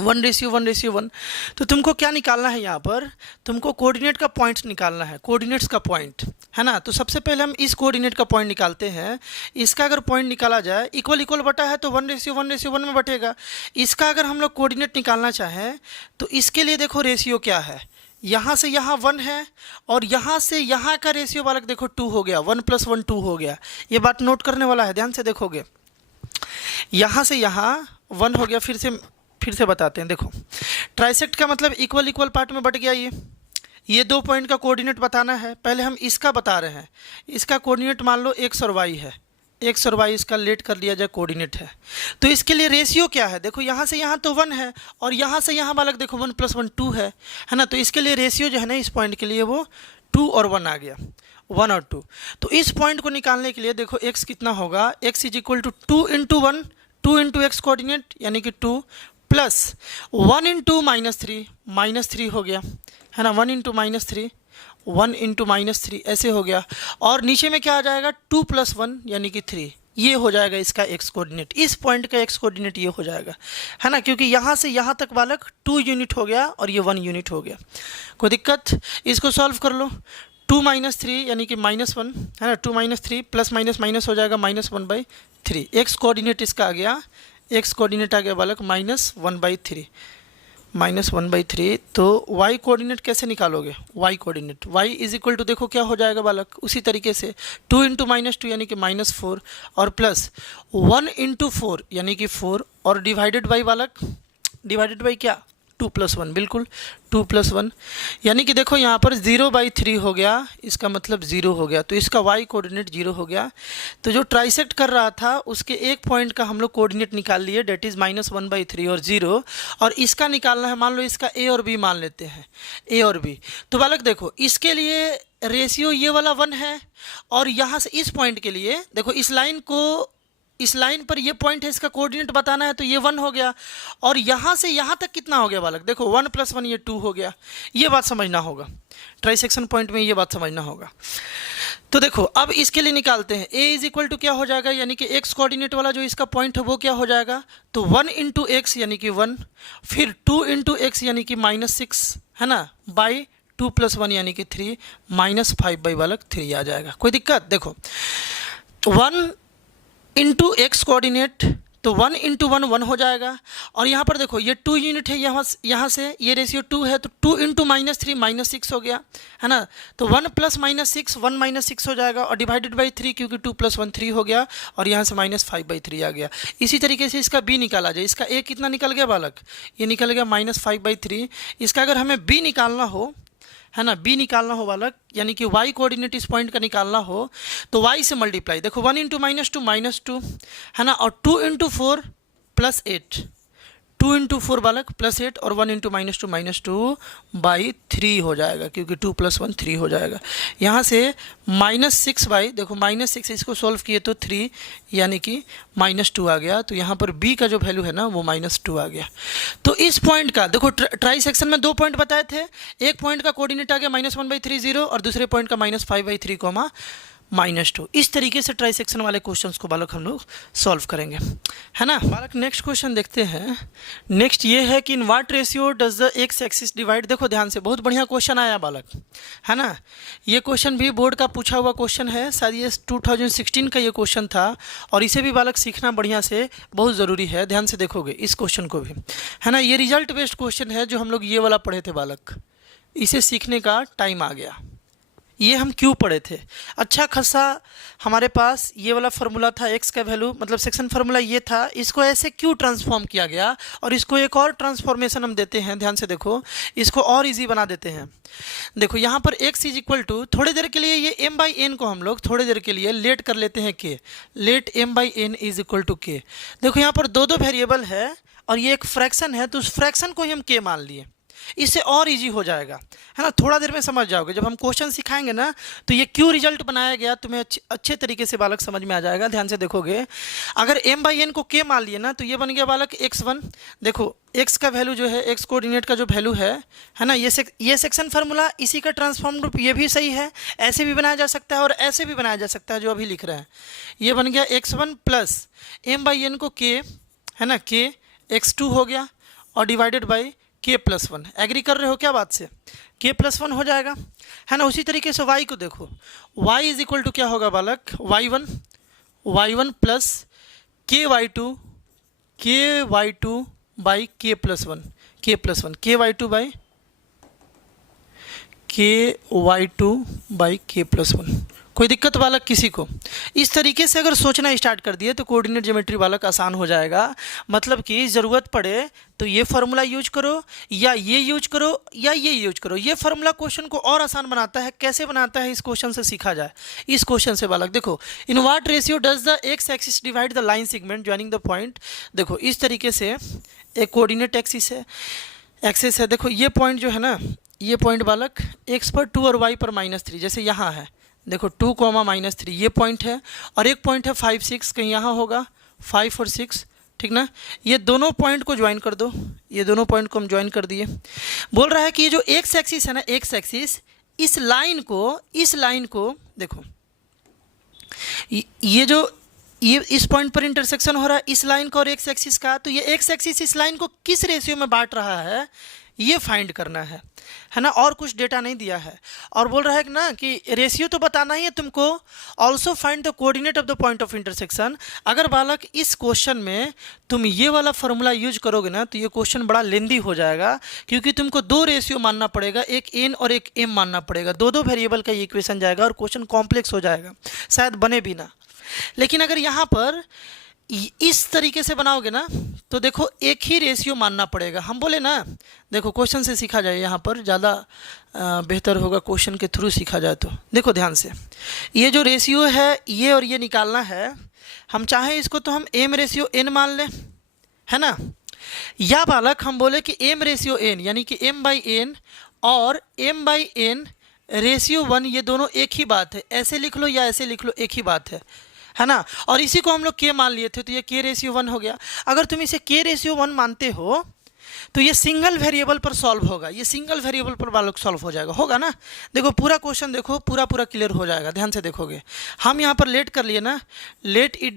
1:1:1। तो तुमको क्या निकालना है यहाँ पर, तुमको कोऑर्डिनेट का पॉइंट्स निकालना है, कोऑर्डिनेट्स का पॉइंट, है ना। तो सबसे पहले हम इस कोऑर्डिनेट का पॉइंट निकालते हैं। इसका अगर पॉइंट निकाला जाए, इक्वल बटा है तो 1:1:1 में बटेगा। इसका अगर हम लोग कोऑर्डिनेट निकालना चाहें तो इसके लिए देखो रेशियो क्या है, यहाँ से यहाँ 1 है, और यहाँ से यहाँ का रेशियो बालक देखो 2 हो गया, 1 + 1 2 हो गया। ये बात नोट करने वाला है, ध्यान से देखोगे। यहाँ से यहाँ 1 हो गया, फिर से बताते हैं। देखो ट्राइसेक्ट का मतलब इक्वल इक्वल पार्ट में बट गया। ये 2 पॉइंट का कोऑर्डिनेट बताना है। पहले हम इसका बता रहे हैं। इसका कोऑर्डिनेट मान लो एक्स और वाई है, एक्स और वाई इसका लेट कर लिया जाए कोऑर्डिनेट है। तो इसके लिए रेशियो क्या है, देखो यहाँ से यहाँ तो 1 है और यहाँ से यहाँ बालक देखो 1 + 1 2 है ना। तो इसके लिए रेशियो जो है ना इस पॉइंट के लिए वो 2 और 1 आ गया, 1 और 2। तो इस पॉइंट को निकालने के लिए देखो x कितना होगा, x = 2 × 1, 2 × x कोऑर्डिनेट यानी कि 2 प्लस 1 × -3 हो गया है ना, 1 × -3, 1 × -3 ऐसे हो गया। और नीचे में क्या आ जाएगा 2 + 1 यानी कि 3, ये हो जाएगा इसका x कोऑर्डिनेट। इस पॉइंट का x कोऑर्डिनेट ये हो जाएगा है ना, क्योंकि यहाँ से यहाँ तक बालक 2 यूनिट हो गया और ये 1 यूनिट हो गया। कोई दिक्कत, इसको सॉल्व कर लो। 2 - 3 यानी कि -1 है ना, 2 - 3 प्लस माइनस माइनस हो जाएगा -1/3। x कोऑर्डिनेट इसका आ गया, x कोऑर्डिनेट आ गया बालक -1/3, -1/3। तो y कोऑर्डिनेट कैसे निकालोगे, y कोऑर्डिनेट y = देखो क्या हो जाएगा बालक, उसी तरीके से 2 × -2 यानी कि -4 और प्लस 1 × 4 यानी कि 4 और डिवाइडेड बाई बालक, डिवाइडेड बाई क्या 2 + 1, बिल्कुल 2 + 1 यानी कि देखो यहाँ पर 0/3 हो गया, इसका मतलब 0 हो गया। तो इसका y कोऑर्डिनेट 0 हो गया। तो जो ट्राइसेक्ट कर रहा था उसके एक पॉइंट का हम लोग कोऑर्डिनेट निकाल लिए, डेट इज़ -1/3 और 0। और इसका निकालना है, मान लो इसका a और b मान लेते हैं, a और b। तो बालक देखो इसके लिए रेशियो ये वाला 1 है और यहाँ से इस पॉइंट के लिए देखो इस लाइन को, इस लाइन पर ये पॉइंट है, इसका कोऑर्डिनेट बताना है तो ये 1 हो गया। और यहाँ से यहाँ तक कितना हो गया बालक, देखो 1 + 1 ये 2 हो गया। ये बात समझना होगा, ट्राइसेक्शन पॉइंट में ये बात समझना होगा। तो देखो अब इसके लिए निकालते हैं, a = क्या हो जाएगा, यानी कि x कोऑर्डिनेट वाला जो इसका पॉइंट है वो क्या हो जाएगा, तो 1 × x यानी कि 1, फिर 2 × x यानी कि -6 है ना, बाई 2 + 1 यानी कि 3, -5 बालक 3 आ जाएगा। कोई दिक्कत, देखो 1 × x कोऑर्डिनेट, तो 1 × 1 1 हो जाएगा। और यहाँ पर देखो ये 2 यूनिट है, यहाँ से ये रेशियो 2 है, तो 2 × -3 -6 हो गया है ना। तो 1 + -6 1 -6 हो जाएगा और डिवाइडेड बाई 3, क्योंकि 2 + 1 3 हो गया और यहाँ से -5/3 आ गया। इसी तरीके से इसका b निकाला जाए। इसका a कितना निकल गया बालक, ये निकल गया -5/3। इसका अगर हमें b निकालना हो है ना, b निकालना हो बालक, यानी कि y कोऑर्डिनेट इस पॉइंट का निकालना हो तो y से मल्टीप्लाई, देखो 1 × -2 है ना, और 2 × 4 + 8, 2 × 4 बालक +8 और 1 × -2/3 हो जाएगा, क्योंकि 2 + 1 3 हो जाएगा। यहाँ से -6 देखो -6 इसको सॉल्व किए तो 3 यानी कि -2 आ गया। तो यहाँ पर b का जो वैल्यू है ना वो -2 आ गया। तो इस पॉइंट का देखो ट्राई सेक्शन में 2 पॉइंट बताए थे, एक पॉइंट का कोऑर्डिनेट आ गया -1/3 0 और दूसरे पॉइंट का -5/3 -2। इस तरीके से ट्राई सेक्शन वाले क्वेश्चंस को बालक हम लोग सॉल्व करेंगे है ना। बालक नेक्स्ट क्वेश्चन देखते हैं। नेक्स्ट ये है कि in what ratio does the x axis divide, देखो ध्यान से, बहुत बढ़िया क्वेश्चन आया बालक है ना। ये क्वेश्चन भी बोर्ड का पूछा हुआ क्वेश्चन है, शायद ये 2016 का ये क्वेश्चन था और इसे भी बालक सीखना बढ़िया से बहुत ज़रूरी है। ध्यान से देखोगे इस क्वेश्चन को भी है ना। ये रिजल्ट बेस्ड क्वेश्चन है जो हम लोग ये वाला पढ़े थे बालक, इसे सीखने का टाइम आ गया। ये हम क्यों पढ़े थे, अच्छा खासा हमारे पास ये वाला फार्मूला था, x का वैल्यू मतलब सेक्शन फार्मूला ये था, इसको ऐसे क्यों ट्रांसफॉर्म किया गया और इसको एक और ट्रांसफॉर्मेशन हम देते हैं। ध्यान से देखो, इसको और इजी बना देते हैं। देखो यहाँ पर x = थोड़ी देर के लिए ये m/n को हम लोग थोड़ी देर के लिए लेट कर लेते हैं k, लेट m/n = k। देखो यहाँ पर दो वेरिएबल है और ये एक फ्रैक्शन है, तो उस फ्रैक्शन को ही हम k मान लिए, इससे और इजी हो जाएगा है ना। थोड़ा देर में समझ जाओगे, जब हम क्वेश्चन सिखाएंगे ना तो ये क्यों रिजल्ट बनाया गया तुम्हें अच्छे तरीके से बालक समझ में आ जाएगा। ध्यान से देखोगे, अगर m/n को k मान लिए ना तो ये बन गया बालक x1। देखो x का वैल्यू जो है, x कोऑर्डिनेट का जो वैल्यू है ना, ये सेक्शन फार्मूला इसी का ट्रांसफॉर्म रूप, ये भी सही है, ऐसे भी बनाया जा सकता है और ऐसे भी बनाया जा सकता है जो अभी लिख रहे हैं। ये बन गया x1 प्लस m/n को k है ना, k x2 हो गया और डिवाइडेड बाई k + 1। एग्री कर रहे हो क्या बात से, k + 1 हो जाएगा है ना। उसी तरीके से y को देखो, y = क्या होगा बालक, y1 plus ky2 by k + 1, ky2 by k + 1 कोई दिक्कत बालक किसी को? इस तरीके से अगर सोचना स्टार्ट कर दिए तो कोऑर्डिनेट ज्योमेट्री बालक आसान हो जाएगा। मतलब कि ज़रूरत पड़े तो ये फार्मूला यूज करो, या ये यूज करो, या ये यूज करो। ये फार्मूला क्वेश्चन को और आसान बनाता है। कैसे बनाता है इस क्वेश्चन से सीखा जाए। इस क्वेश्चन से बालक देखो, in what ratio does the x axis divide the line segment joining the point. देखो इस तरीके से एक कोऑर्डिनेट एक्सिस है, देखो ये पॉइंट जो है ना, ये पॉइंट बालक एक्स पर 2 और वाई पर -3, जैसे यहाँ है देखो 2, -3 ये पॉइंट है, और एक पॉइंट है 5, 6 कहीं यहाँ होगा 5 और 6, ठीक ना। ये दोनों पॉइंट को ज्वाइन कर दो, ये दोनों पॉइंट को हम ज्वाइन कर दिए। बोल रहा है कि ये जो एक्स एक्सिस है ना, एक्स एक्सिस, इस लाइन को देखो, ये जो ये इस पॉइंट पर इंटरसेक्शन हो रहा है इस लाइन का और एक्स एक्सिस का, तो ये एक्स एक्सिस इस लाइन को किस रेशियो में बांट रहा है ये फाइंड करना है ना। और कुछ डेटा नहीं दिया है, और बोल रहा है कि ना कि रेशियो तो बताना ही है तुमको। Also find the coordinate of the point of intersection. अगर बालक इस क्वेश्चन में तुम ये वाला फार्मूला यूज करोगे ना तो ये क्वेश्चन बड़ा लेंदी हो जाएगा, क्योंकि तुमको 2 रेशियो मानना पड़ेगा, एक एन और एक एम मानना पड़ेगा। 2 वेरिएबल का ये इक्वेशन जाएगा और क्वेश्चन कॉम्प्लेक्स हो जाएगा, शायद बने भी ना। लेकिन अगर यहाँ पर इस तरीके से बनाओगे ना तो देखो एक ही रेशियो मानना पड़ेगा। हम बोले ना, देखो क्वेश्चन से सीखा जाए, यहाँ पर ज़्यादा बेहतर होगा क्वेश्चन के थ्रू सीखा जाए। तो देखो ध्यान से, ये जो रेशियो है ये और ये निकालना है। हम चाहें इसको तो हम एम रेशियो एन मान लें, है ना, या बालक हम बोले कि एम रेशियो एन, यानी कि एम बाई एन और एम बाई एन रेशियो 1, ये दोनों एक ही बात है। ऐसे लिख लो या ऐसे लिख लो, एक ही बात है ना। और इसी को हम लोग के मान लिए थे, तो ये के रेशियो 1 हो गया। अगर तुम इसे के रेशियो 1 मानते हो तो ये सिंगल वेरिएबल पर सॉल्व होगा, ये सिंगल वेरिएबल पर बालक सॉल्व हो जाएगा, होगा ना। देखो पूरा क्वेश्चन देखो, पूरा क्लियर हो जाएगा। ध्यान से देखोगे, हम यहाँ पर लेट कर लिए ना, let it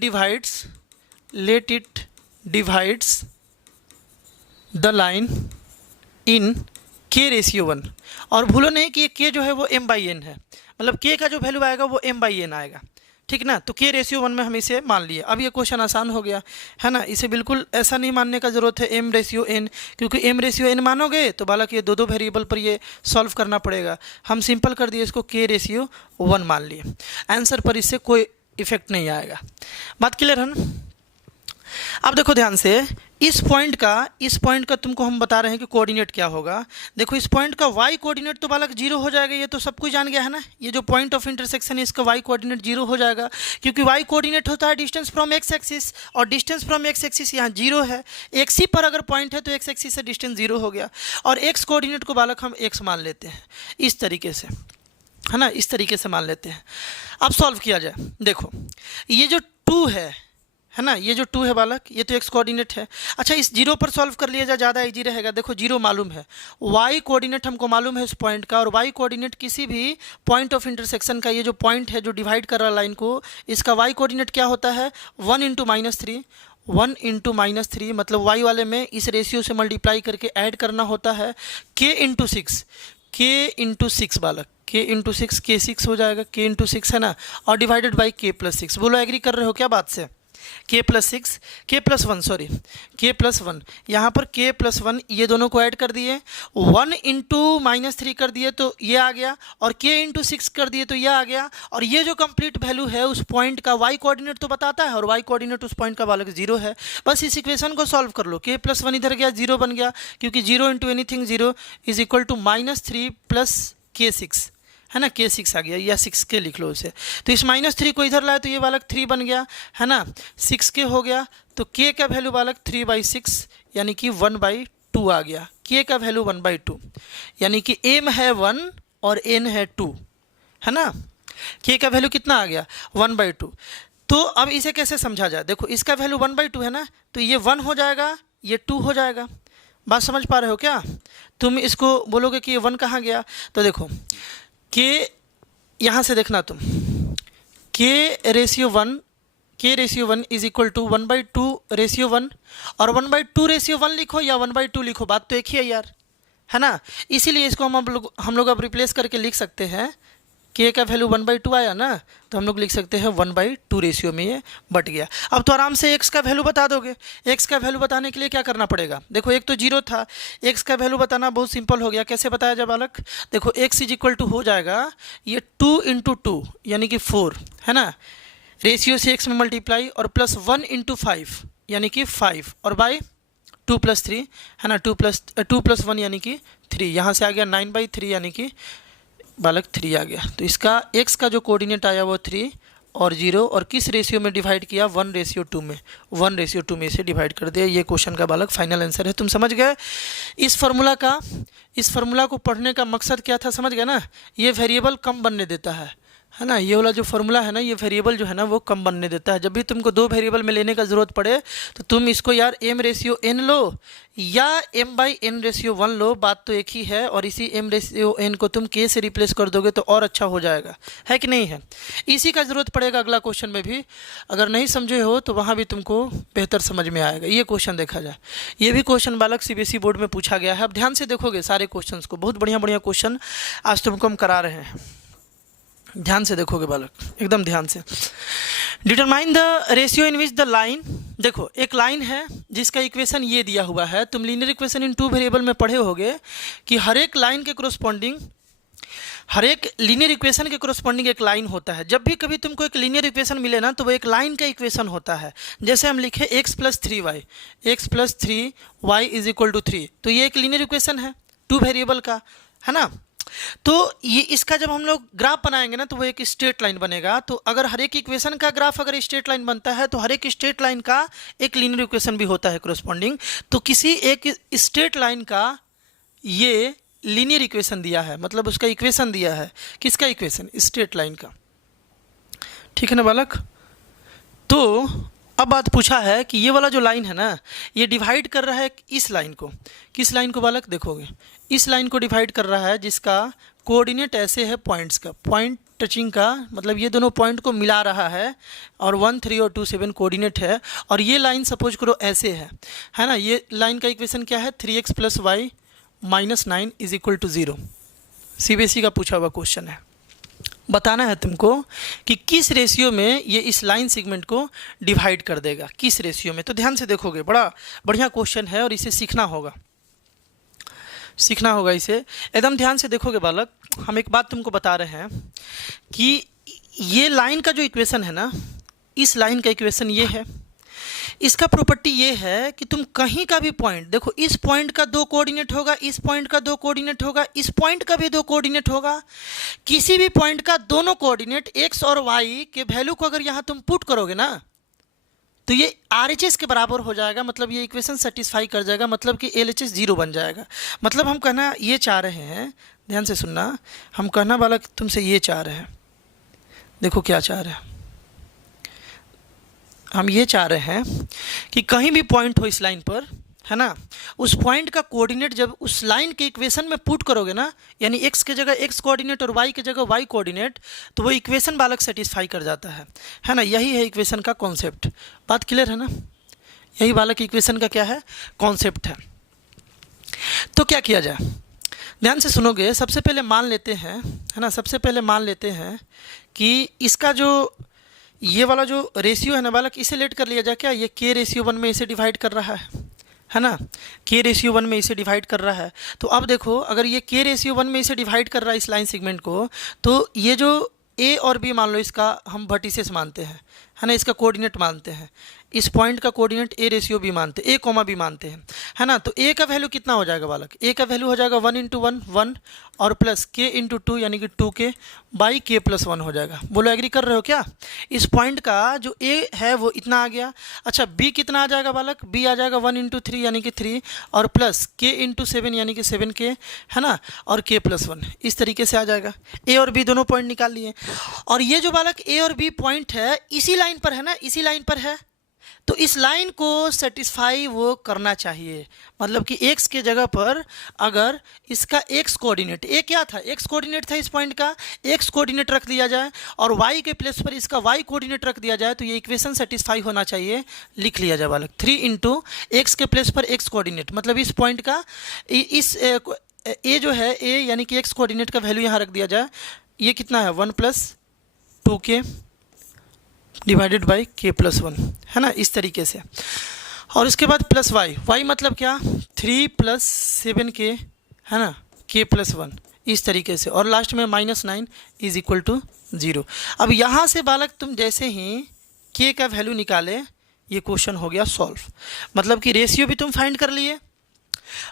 divides the line in के रेशियो 1। और भूलो नहीं कि ये के जो है वो m बाई एन है, मतलब के का जो वैल्यू आएगा वो m बाई एन आएगा, ठीक ना। तो के रेशियो 1 में हम इसे मान लिए। अब ये क्वेश्चन आसान हो गया, है ना। इसे बिल्कुल ऐसा नहीं मानने का ज़रूरत है m रेशियो n, क्योंकि m रेशियो n मानोगे तो बालक ये 2 वेरिएबल पर ये सॉल्व करना पड़ेगा। हम सिंपल कर दिए, इसको के रेशियो 1 मान लिए। आंसर पर इससे कोई इफेक्ट नहीं आएगा। बात क्लियर है ना। अब देखो ध्यान से, इस पॉइंट का तुमको हम बता रहे हैं कि कोऑर्डिनेट क्या होगा। देखो इस पॉइंट का y कोऑर्डिनेट तो बालक 0 हो जाएगा, ये तो सब कुछ जान गया है ना। ये जो पॉइंट ऑफ इंटरसेक्शन है इसका y कोऑर्डिनेट 0 हो जाएगा, क्योंकि y कोऑर्डिनेट होता है डिस्टेंस फ्रॉम x एक्सिस, और डिस्टेंस फ्रॉम x एक्सिस यहाँ 0 है। x ही पर अगर पॉइंट है तो x एक्सिस से डिस्टेंस 0 हो गया, और x कोऑर्डिनेट को बालक हम x मान लेते हैं, इस तरीके से, है ना, इस तरीके से मान लेते हैं। अब सॉल्व किया जाए। देखो ये जो 2 है ना, ये जो 2 है बालक, ये तो x कोऑर्डिनेट है। अच्छा, इस 0 पर सॉल्व कर लिया जाए, ज़्यादा इजी रहेगा। देखो 0 मालूम है, y कोऑर्डिनेट हमको मालूम है इस पॉइंट का, और y कोऑर्डिनेट किसी भी पॉइंट ऑफ इंटरसेक्शन का, ये जो पॉइंट है जो डिवाइड कर रहा है लाइन को, इसका y कोऑर्डिनेट क्या होता है 1 × -3। 1 × -3 मतलब y वाले में इस रेशियो से मल्टीप्लाई करके ऐड करना होता है k × 6, k × 6 बालक, k × 6 k 6 हो जाएगा, k × 6 है ना, और डिवाइडेड बाई k + 6। बोलो एग्री कर रहे हो क्या बात से। k + 1 सॉरी, k + 1, यहाँ पर k + 1 ये दोनों को ऐड कर दिए, 1 × -3 कर दिए तो ये आ गया, और k × 6 कर दिए तो ये आ गया। और ये जो कंप्लीट वैल्यू है उस पॉइंट का y कोऑर्डिनेट तो बताता है, और y कोऑर्डिनेट उस पॉइंट का बालक 0 है। बस इस इक्वेशन को सॉल्व कर लो, k + 1 इधर गया 0 बन गया, क्योंकि 0 × anything 0 is equal to -3 + k 6, है ना, k 6 आ गया, या 6k लिख लो उसे। तो इस -3 को इधर लाए तो ये बालक 3 बन गया, है ना, 6k हो गया। तो k का वैल्यू बालक 3/6 यानी कि 1/2 आ गया। k का वैल्यू 1/2 यानी कि m है 1 और n है 2, है ना। k का वैल्यू कितना आ गया 1/2। तो अब इसे कैसे समझा जाए। देखो इसका वैल्यू 1/2 है ना, तो ये 1 हो जाएगा, ये 2 हो जाएगा। बात समझ पा रहे हो क्या। तुम इसको बोलोगे कि ये 1 कहाँ गया, तो देखो k यहाँ से देखना तुम, k ratio 1 is equal to 1/2 ratio 1, और 1/2 रेशियो 1 लिखो या 1/2 लिखो, बात तो एक ही है यार, है ना। इसीलिए इसको हम लोग अब रिप्लेस करके लिख सकते हैं के का वैल्यू 1/2 आया ना, तो हम लोग लिख सकते हैं 1/2 रेशियो में ये बट गया। अब तो आराम से एक्स का वैल्यू बता दोगे। एक्स का वैल्यू बताने के लिए क्या करना पड़ेगा, देखो एक तो जीरो था, एक्स का वैल्यू बताना बहुत सिंपल हो गया। कैसे बताया जाए बालक, देखो एक्स इज इक्वल टू हो जाएगा ये 2 × 2 यानी कि 4 है ना, रेशियो से एक्स में मल्टीप्लाई और प्लस 1 × 5 यानी कि 5 और बाई 2 + 3 है ना, 2 + 1 यानी कि 3, यहाँ से आ गया 9/3 यानी कि बालक 3 आ गया। तो इसका x का जो कोऑर्डिनेट आया वो 3 और 0, और किस रेशियो में डिवाइड किया, 1:2 में, 1:2 में इसे डिवाइड कर दिया। ये क्वेश्चन का बालक फाइनल आंसर है। तुम समझ गए इस फार्मूला को पढ़ने का मकसद क्या था, समझ गए ना, ये वेरिएबल कम बनने देता है ना, ये वाला जो फार्मूला है ना, ये वेरिएबल जो है ना वो कम बनने देता है। जब भी तुमको दो वेरिएबल में लेने का ज़रूरत पड़े तो तुम इसको यार m/n लो या m/n/1 लो, बात तो एक ही है। और इसी m/n को तुम k से रिप्लेस कर दोगे तो और अच्छा हो जाएगा, है कि नहीं है। इसी का ज़रूरत पड़ेगा अगला क्वेश्चन में भी, अगर नहीं समझे हो तो वहाँ भी तुमको बेहतर समझ में आएगा। ये क्वेश्चन देखा जाए, ये भी क्वेश्चन बालक CBSE बोर्ड में पूछा गया है। अब ध्यान से देखोगे सारे क्वेश्चन को, बहुत बढ़िया बढ़िया क्वेश्चन आज तुमको हम करा रहे हैं। ध्यान से देखोगे बालक, एकदम ध्यान से। Determine the ratio in which the line, देखो एक लाइन है जिसका इक्वेशन ये दिया हुआ है। तुम लीनियर इक्वेशन इन 2 वेरिएबल में पढ़े होगे कि हर एक लाइन के कोरोस्पॉन्डिंग, हर एक लीनियर इक्वेशन के कोरोस्पॉन्डिंग एक लाइन होता है। जब भी कभी तुमको एक लीनियर इक्वेशन मिले ना तो वो एक लाइन का इक्वेशन होता है। जैसे हम लिखे x + 3y, x + 3y = 3, तो ये एक लीनियर इक्वेशन है 2 वेरिएबल का, है ना। तो ये इसका जब हम लोग ग्राफ बनाएंगे ना तो वो एक स्ट्रेट लाइन बनेगा। तो अगर हर एक इक्वेशन का ग्राफ अगर स्ट्रेट लाइन बनता है तो हर एक स्ट्रेट लाइन का एक लीनियर इक्वेशन भी होता है कोरोस्पॉन्डिंग। तो किसी एक स्ट्रेट लाइन का ये लीनियर इक्वेशन दिया है, मतलब उसका इक्वेशन दिया है, किसका इक्वेशन, स्ट्रेट लाइन का, ठीक है ना बालक। तो अब बात पूछा है कि ये वाला जो लाइन है ना ये डिवाइड कर रहा है इस लाइन को, किस लाइन को बालक, देखोगे इस लाइन को डिवाइड कर रहा है जिसका कोऑर्डिनेट ऐसे है पॉइंट्स का, पॉइंट टचिंग का, मतलब ये दोनों पॉइंट को मिला रहा है और 1, 3 और 2, 7 कोऑर्डिनेट है। और ये लाइन सपोज करो ऐसे है ना, ये लाइन का इक्वेशन क्या है, 3x + y - 9 = 0। CBSE का पूछा हुआ क्वेश्चन है। बताना है तुमको कि किस रेशियो में ये इस लाइन सेगमेंट को डिवाइड कर देगा, किस रेशियो में। तो ध्यान से देखोगे, बड़ा बढ़िया क्वेश्चन है और इसे सीखना होगा इसे एकदम ध्यान से देखोगे बालक। हम एक बात तुमको बता रहे हैं कि ये लाइन का जो इक्वेशन है ना, इस लाइन का इक्वेशन ये है, इसका प्रॉपर्टी ये है कि तुम कहीं का भी पॉइंट देखो, इस पॉइंट का 2 कोऑर्डिनेट होगा, इस पॉइंट का 2 कोऑर्डिनेट होगा, इस पॉइंट का भी 2 कोऑर्डिनेट होगा। किसी भी पॉइंट का दोनों कोऑर्डिनेट x और y के वैल्यू को अगर यहाँ तुम पुट करोगे ना तो ये RHS के बराबर हो जाएगा, मतलब ये इक्वेशन सेटिस्फाई कर जाएगा, मतलब कि LHS 0 बन जाएगा। मतलब हम कहना ये चाह रहे हैं, ध्यान से सुनना, हम कहना बालक तुमसे ये चाह रहे हैं, देखो क्या चाह रहे हैं, हम ये चाह रहे हैं कि कहीं भी पॉइंट हो इस लाइन पर, है ना, उस पॉइंट का कोऑर्डिनेट जब उस लाइन के इक्वेशन में पुट करोगे ना, यानी x के जगह x कोऑर्डिनेट और y के जगह y कोऑर्डिनेट, तो वो इक्वेशन बालक सेटिस्फाई कर जाता है ना। यही है इक्वेशन का कॉन्सेप्ट। बात क्लियर है ना, यही बालक इक्वेशन का क्या है, कॉन्सेप्ट है। तो क्या किया जाए, ध्यान से सुनोगे। सबसे पहले मान लेते हैं, है ना, सबसे पहले मान लेते हैं कि इसका जो ये वाला जो रेशियो है ना बालक, इसे लेट कर लिया जाए क्या, ये k/1 में इसे डिवाइड कर रहा है ना, k/1 में इसे डिवाइड कर रहा है। तो अब देखो अगर ये k/1 में इसे डिवाइड कर रहा है इस लाइन सेगमेंट को, तो ये जो a और b मान लो इसका हम वर्टिसेस मानते हैं, है ना, इसका कोऑर्डिनेट मानते हैं, इस पॉइंट का कोऑर्डिनेट a/b मानते हैं, a, b मानते हैं, है ना। तो a का वैल्यू कितना हो जाएगा बालक, a का वैल्यू हो जाएगा 1 × 1 1 और प्लस k × 2 यानी कि 2k बाई k + 1 हो जाएगा। बोलो एग्री कर रहे हो क्या। इस पॉइंट का जो a है वो इतना आ गया। अच्छा b कितना आ जाएगा बालक, b आ जाएगा 1 × 3 यानी कि 3 और प्लस k × 7 यानी कि 7k, है ना, और k + 1, इस तरीके से आ जाएगा। a और b दोनों पॉइंट निकाल लिए। और ये जो बालक a और b पॉइंट है इसी लाइन पर है ना, इसी लाइन पर है, तो इस लाइन को सेटिस्फाई वो करना चाहिए। मतलब कि x के जगह पर अगर इसका x कोऑर्डिनेट, a क्या था, x कोऑर्डिनेट था इस पॉइंट का, x कोऑर्डिनेट रख दिया जाए और y के प्लेस पर इसका y कोऑर्डिनेट रख दिया जाए, तो ये इक्वेशन सेटिस्फाई होना चाहिए। लिख लिया जाए बालक 3 × x के प्लेस पर x कोऑर्डिनेट, मतलब इस पॉइंट का इस a जो है a यानी कि x कोऑर्डिनेट का वैल्यू यहाँ रख दिया जाए ये कितना है 1 + 2k डिवाइडेड बाई k + 1, है ना, इस तरीके से। और इसके बाद प्लस y मतलब क्या 3 + 7k, है ना, k + 1, इस तरीके से। और लास्ट में -9 = 0। अब यहाँ से बालक तुम जैसे ही k का वैल्यू निकाले, ये क्वेश्चन हो गया सॉल्व। मतलब कि रेशियो भी तुम फाइंड कर लिए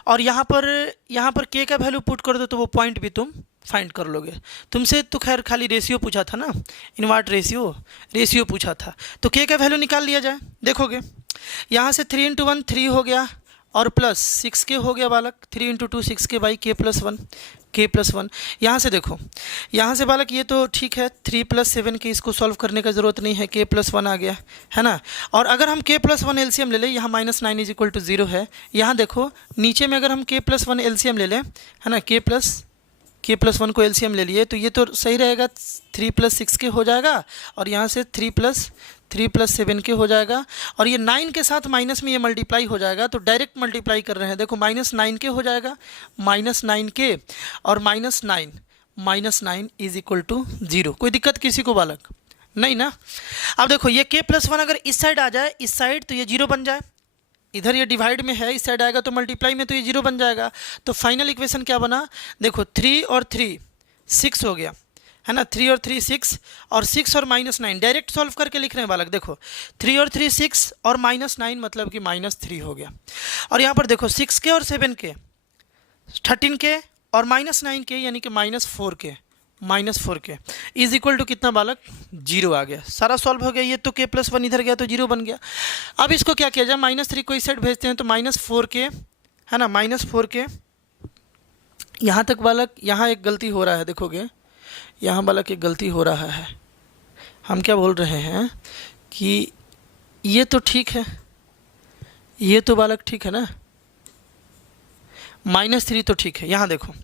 और यहाँ पर k का वैल्यू पुट कर दो तो वो पॉइंट भी तुम फाइंड कर लोगे। तुमसे तो खैर खाली रेशियो पूछा था ना, इनवर्ट रेशियो पूछा था, तो k का वैल्यू निकाल लिया जाए। देखोगे यहाँ से 3 × 1 3 हो गया और प्लस 6k हो गया बालक, 3 × 2 6k बाई k + 1। यहाँ से देखो, यहाँ से बालक ये तो ठीक है, 3 + 7k इसको सॉल्व करने का ज़रूरत नहीं है, k + 1 आ गया, है ना। और अगर हम k + 1 एलसीएम ले लें, यहाँ -9 = 0 है। यहाँ देखो नीचे में अगर हम k + 1 एलसीएम ले लें, है ना, k + 1 को एलसीएम ले लिए तो ये तो सही रहेगा, 3 + 6k हो जाएगा और यहाँ से 3 + 7k हो जाएगा। और ये 9 के साथ माइनस में ये मल्टीप्लाई हो जाएगा, तो डायरेक्ट मल्टीप्लाई कर रहे हैं। देखो -9k हो जाएगा, -9k और -9 = 0। कोई दिक्कत किसी को बालक? नहीं ना। अब देखो ये k + 1 अगर इस साइड आ जाए, इस साइड, तो ये 0 बन जाए। इधर ये डिवाइड में है, इस साइड आएगा तो मल्टीप्लाई में, तो ये 0 बन जाएगा। तो फाइनल इक्वेशन क्या बना? देखो 3 और 3 6 हो गया, है ना, 3 और 3 6 और 6 और -9 डायरेक्ट सॉल्व करके लिख रहे हैं बालक। देखो 3 और 3 6 और -9 मतलब कि -3 हो गया। और यहाँ पर देखो 6k और 7k 13k और -9k यानी कि -4k = कितना बालक? 0 आ गया। सारा सॉल्व हो गया। ये तो k + 1 इधर गया तो 0 बन गया। अब इसको क्या किया जाए, -3 को इस साइड भेजते हैं तो -4k, है ना, -4k। यहाँ तक बालक, यहाँ एक गलती हो रहा है, देखोगे यहाँ बालक एक गलती हो रहा है। हम क्या बोल रहे हैं कि ये तो ठीक है, ये तो बालक ठीक है ना, -3 तो ठीक है। यहाँ देखो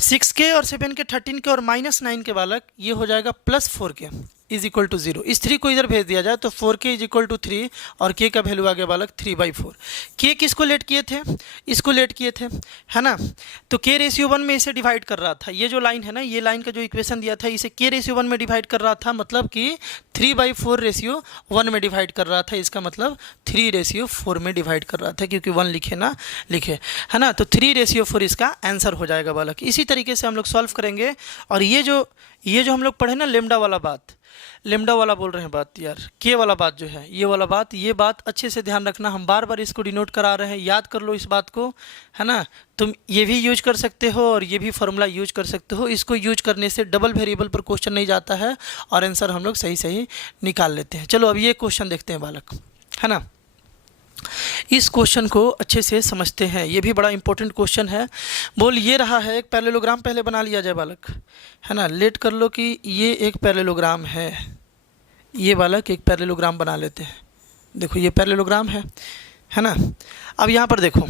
6k और 7k 13k और -9 के बालक ये हो जाएगा +4k = 0। इस 3 को इधर भेज दिया जाए तो 4k = 3 और k का वैल्यू आ गया बालक 3/4। k किसको लेट किए थे? इसको लेट किए थे, है ना। तो k रेशियो 1 में इसे डिवाइड कर रहा था। ये जो लाइन है ना, ये लाइन का जो इक्वेशन दिया था, इसे k रेशियो 1 में डिवाइड कर रहा था, मतलब कि 3/4 रेशियो 1 में डिवाइड कर रहा था। इसका मतलब 3/4 में डिवाइड कर रहा था, क्योंकि 1 लिखे ना लिखे, है ना। तो 3/4 इसका आंसर हो जाएगा बालक। इसी तरीके से हम लोग सॉल्व करेंगे। और ये जो हम लोग पढ़े ना, लेमडा वाला बोल रहे हैं बात यार, के वाला बात जो है, ये बात अच्छे से ध्यान रखना। हम बार बार इसको डिनोट करा रहे हैं, याद कर लो इस बात को, है ना। तुम ये भी यूज कर सकते हो और ये भी फार्मूला यूज कर सकते हो। इसको यूज करने से डबल वेरिएबल पर क्वेश्चन नहीं जाता है और आंसर हम लोग सही निकाल लेते हैं। चलो अब ये क्वेश्चन देखते हैं बालक, है ना। इस क्वेश्चन को अच्छे से समझते हैं, ये भी बड़ा इंपॉर्टेंट क्वेश्चन है। बोल ये रहा है, एक पैरेललोग्राम पहले बना लिया जाए बालक, है ना। लेट कर लो कि ये एक पैरेललोग्राम है, ये बालक एक पैरेललोग्राम बना लेते हैं। देखो ये पैरेललोग्राम है ना। अब यहाँ पर देखो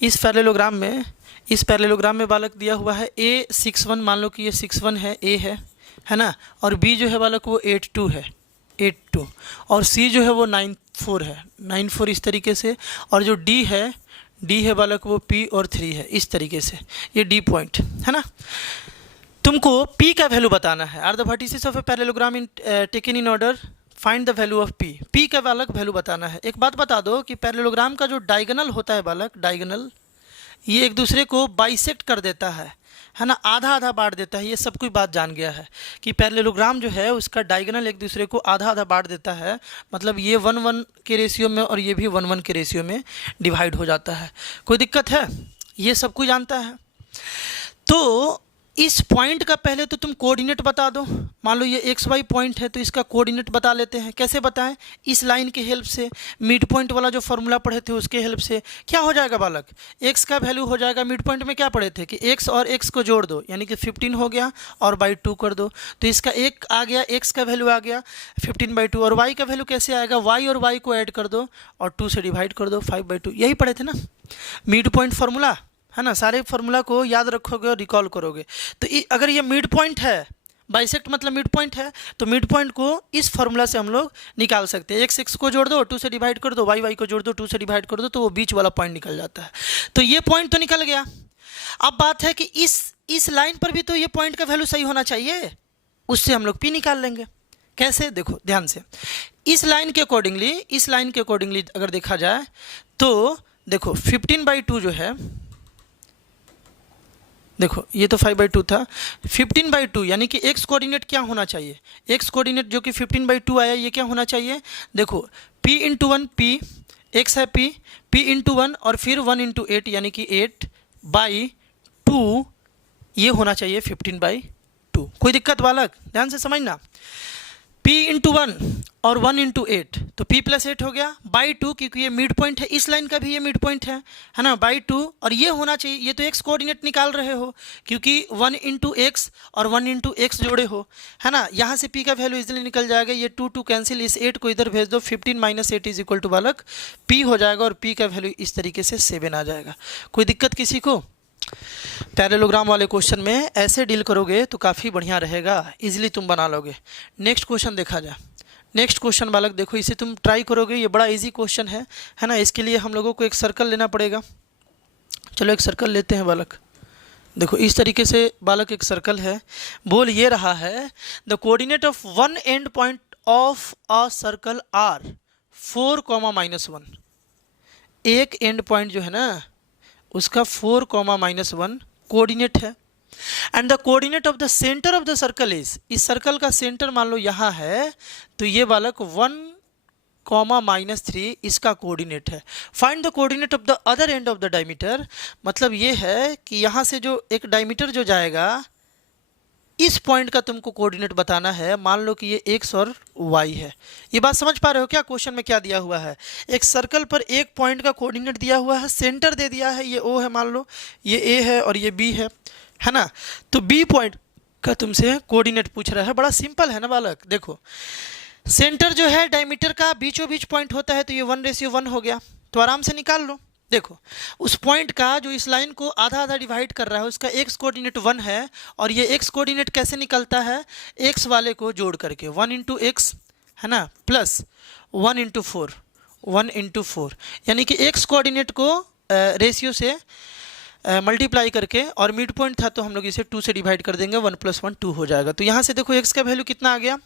इस पैरेललोग्राम में बालक दिया हुआ है A 6 1, मान लो कि ये 6 1 है, A है ना। और B जो है बालक वो 8 2 है, 8 2, और C जो है वो 9 4 है, 9 4 इस तरीके से। और जो D है बालक वो P और 3 है, इस तरीके से। ये D पॉइंट है ना। तुमको P का वैल्यू बताना है। Are the vertices of a parallelogram in taken in order, find the value of P का बालक वैल्यू बताना है। एक बात बता दो कि पैरेललोग्राम का जो डायगोनल होता है बालक, डायगोनल ये एक दूसरे को बाइसेक्ट कर देता है ना, आधा आधा बांट देता है। ये सब कोई बात जान गया है कि पैरेललोग्राम जो है उसका डायगोनल एक दूसरे को आधा आधा बांट देता है। मतलब ये 1 1 के रेशियो में और ये भी 1 1 के रेशियो में डिवाइड हो जाता है। कोई दिक्कत है? ये सब कोई जानता है। तो इस पॉइंट का पहले तो तुम कोऑर्डिनेट बता दो। मान लो ये एक्स वाई पॉइंट है तो इसका कोऑर्डिनेट बता लेते हैं। कैसे बताएं? इस लाइन के हेल्प से, मिड पॉइंट वाला जो फॉर्मूला पढ़े थे उसके हेल्प से। क्या हो जाएगा बालक? एक्स का वैल्यू हो जाएगा, मिड पॉइंट में क्या पढ़े थे कि एक्स और एक्स को जोड़ दो यानी कि 15 हो गया और बाई 2 कर दो, तो इसका एक आ गया, एक्स का वैल्यू आ गया 15/2। और वाई का वैल्यू कैसे आएगा? वाई और वाई को ऐड कर दो और 2 से डिवाइड कर दो, 5/2। यही पढ़े थे ना मिड पॉइंट फार्मूला, है ना। सारे फार्मूला को याद रखोगे और रिकॉल करोगे। तो अगर ये मिड पॉइंट है, बाइसेक्ट मतलब मिड पॉइंट है, तो मिड पॉइंट को इस फार्मूला से हम लोग निकाल सकते हैं। एक्स एक्स को जोड़ दो, 2 से डिवाइड कर दो, वाई वाई को जोड़ दो, 2 से डिवाइड कर दो, तो वो बीच वाला पॉइंट निकल जाता है। तो ये पॉइंट तो निकल गया। अब बात है कि इस इस लाइन पर भी तो ये पॉइंट का वैल्यू सही होना चाहिए, उससे हम लोग P निकाल लेंगे। कैसे, देखो ध्यान से, इस लाइन के अकॉर्डिंगली अगर देखा जाए तो देखो 15/2 जो है, देखो ये तो 5/2 था, 15/2 यानी कि x कोऑर्डिनेट क्या होना चाहिए, x कोऑर्डिनेट जो कि 15/2 आया, ये क्या होना चाहिए, देखो p इंटू 1 p, x है p इंटू 1 और फिर 1 इंटू 8 यानी कि 8/2, ये होना चाहिए 15/2। कोई दिक्कत बालक, ध्यान से समझना, p इंटू 1 और 1 इंटू 8 तो p प्लस 8 हो गया, बाई 2 क्योंकि ये मिड पॉइंट है, इस लाइन का भी ये मिड पॉइंट है ना, बाई 2, और ये होना चाहिए, ये तो x कोऑर्डिनेट निकाल रहे हो क्योंकि 1 इंटू एक्स और 1 इंटू एक्स जोड़े हो, है ना, यहाँ से p का वैल्यू इजीली निकल जाएगा, ये 2 कैंसिल, इस 8 को इधर भेज दो, 15 माइनस 8 इज इक्वल टू बालक p हो जाएगा, और p का वैल्यू इस तरीके से 7 आ जाएगा। कोई दिक्कत किसी को? पैरेललोग्राम वाले क्वेश्चन में ऐसे डील करोगे तो काफ़ी बढ़िया रहेगा, इजीली तुम बना लोगे। नेक्स्ट क्वेश्चन देखा जाए, नेक्स्ट क्वेश्चन बालक देखो, इसे तुम ट्राई करोगे, ये बड़ा इजी क्वेश्चन है ना, इसके लिए हम लोगों को एक सर्कल लेना पड़ेगा। चलो एक सर्कल लेते हैं बालक, देखो इस तरीके से बालक एक सर्कल है, बोल ये रहा है the coordinate of one end point of a circle are 4, -1, एक एंड पॉइंट जो है ना उसका 4, -1 कोऑर्डिनेट है, and the coordinate of the centre of the circle is, इस सर्कल का सेंटर मान लो यहाँ है, तो ये बालक 1, -3 इसका कोऑर्डिनेट है। Find the coordinate of the other end of the diameter, मतलब ये है कि यहाँ से जो एक डायमीटर जो जाएगा, इस पॉइंट का तुमको कोऑर्डिनेट बताना है, मान लो कि ये x और y है। ये बात समझ पा रहे हो क्या? क्वेश्चन में क्या दिया हुआ है, एक सर्कल पर एक पॉइंट का कोऑर्डिनेट दिया हुआ है, सेंटर दे दिया है, ये O है मान लो, ये A है और ये B है ना, तो B पॉइंट का तुमसे कोऑर्डिनेट पूछ रहा है। बड़ा सिंपल है ना बालक, देखो सेंटर जो है डायमीटर का बीचों बीच पॉइंट होता है, तो ये 1:1 हो गया, तो आराम से निकाल लो। देखो उस पॉइंट का जो इस लाइन को आधा आधा डिवाइड कर रहा है, उसका x कोऑर्डिनेट 1 है, और ये x कोऑर्डिनेट कैसे निकलता है, x वाले को जोड़ करके 1 इंटू एक्स है ना, प्लस 1 इंटू 4 यानी कि x कोऑर्डिनेट को रेशियो से मल्टीप्लाई करके, और मिड पॉइंट था तो हम लोग इसे 2 से डिवाइड कर देंगे, 1 + 1 2 हो जाएगा। तो यहाँ से देखो x का वैल्यू कितना आ गया,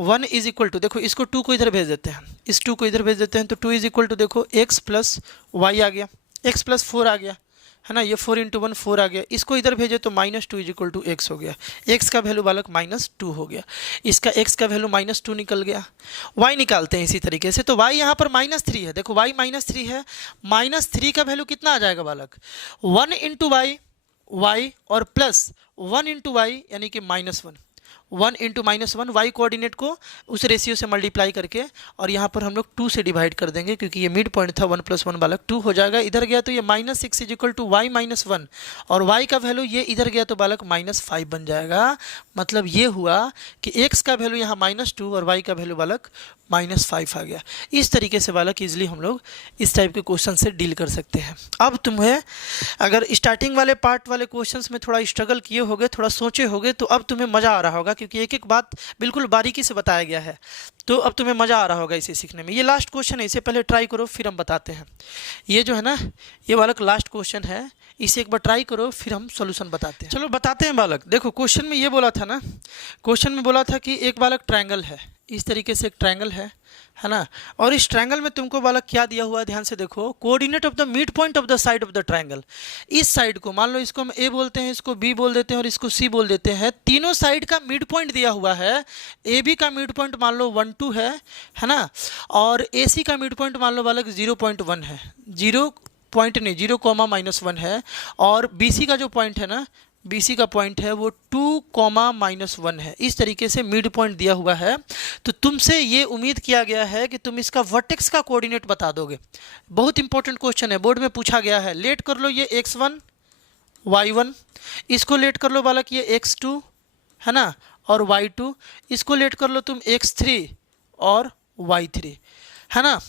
1 इज इक्वल टू, देखो इसको 2 को इधर भेज देते हैं, इस 2 को इधर भेज देते हैं, तो 2 इज इक्वल टू देखो x + y आ गया, x + 4 आ गया है ना, ये 4 × 1 4 आ गया, इसको इधर भेजे तो -2 इज इक्वल टू x हो गया, x का वैल्यू बालक -2 हो गया, इसका x का वैल्यू -2 निकल गया। y निकालते हैं इसी तरीके से, तो y यहाँ पर -3 है, देखो y -3 है, -3 का वैल्यू कितना आ जाएगा बालक, 1 इंटू y और प्लस 1 इंटू y यानी कि -1, 1 इंटू -1 वाई कोऑर्डिनेट को उस रेशियो से मल्टीप्लाई करके, और यहाँ पर हम लोग 2 से डिवाइड कर देंगे क्योंकि ये मिड पॉइंट था, 1 + 1 बालक 2 हो जाएगा, इधर गया तो ये -6 इज इक्वल टू y -1, और y का वैल्यू ये इधर गया तो बालक -5 बन जाएगा। मतलब ये हुआ कि x का वैल्यू यहाँ -2 और y का वैल्यू बालक -5 आ गया। इस तरीके से बालक इजीली हम लोग इस टाइप के क्वेश्चन से डील कर सकते हैं। अब तुम्हें अगर स्टार्टिंग वाले पार्ट वाले क्वेश्चंस में थोड़ा स्ट्रगल किए होगे, थोड़ा सोचे होगे, तो अब तुम्हें मज़ा आ रहा होगा क्योंकि एक एक बात बिल्कुल बारीकी से बताया गया है, तो अब तुम्हें मज़ा आ रहा होगा इसे सीखने में। ये लास्ट क्वेश्चन है, इसे पहले ट्राई करो फिर हम बताते हैं। ये जो है ना, ये बालक लास्ट क्वेश्चन है, इसे एक बार ट्राई करो फिर हम सॉल्यूशन बताते हैं। चलो बताते हैं बालक। देखो क्वेश्चन में ये बोला था ना, क्वेश्चन में बोला था कि एक बालक ट्रायंगल है, इस तरीके से एक ट्रायंगल है ना, और इस ट्रायंगल में तुमको बालक क्या दिया हुआ है, ध्यान से देखो, coordinate of the mid point of the side of the triangle. इस साइड को मान लो, इसको हम ए बोलते हैं, इसको बी बोल देते हैं और इसको सी बोल देते हैं। तीनों साइड का मिड पॉइंट दिया हुआ है। ए बी का मिड पॉइंट मान लो 1 2 है ना, और ए सी का मिड पॉइंट मान लो बालक 0.1 है, 0.1 है, और बी सी का जो पॉइंट है ना, BC का पॉइंट है वो 2, -1 है। इस तरीके से मिड पॉइंट दिया हुआ है। तो तुमसे ये उम्मीद किया गया है कि तुम इसका वर्टेक्स का कोऑर्डिनेट बता दोगे। बहुत इंपॉर्टेंट क्वेश्चन है, बोर्ड में पूछा गया है। लेट कर लो ये x1 y1, इसको लेट कर लो बालक ये x2 है ना, और y2, इसको लेट कर लो तुम x3 और y3 है ना।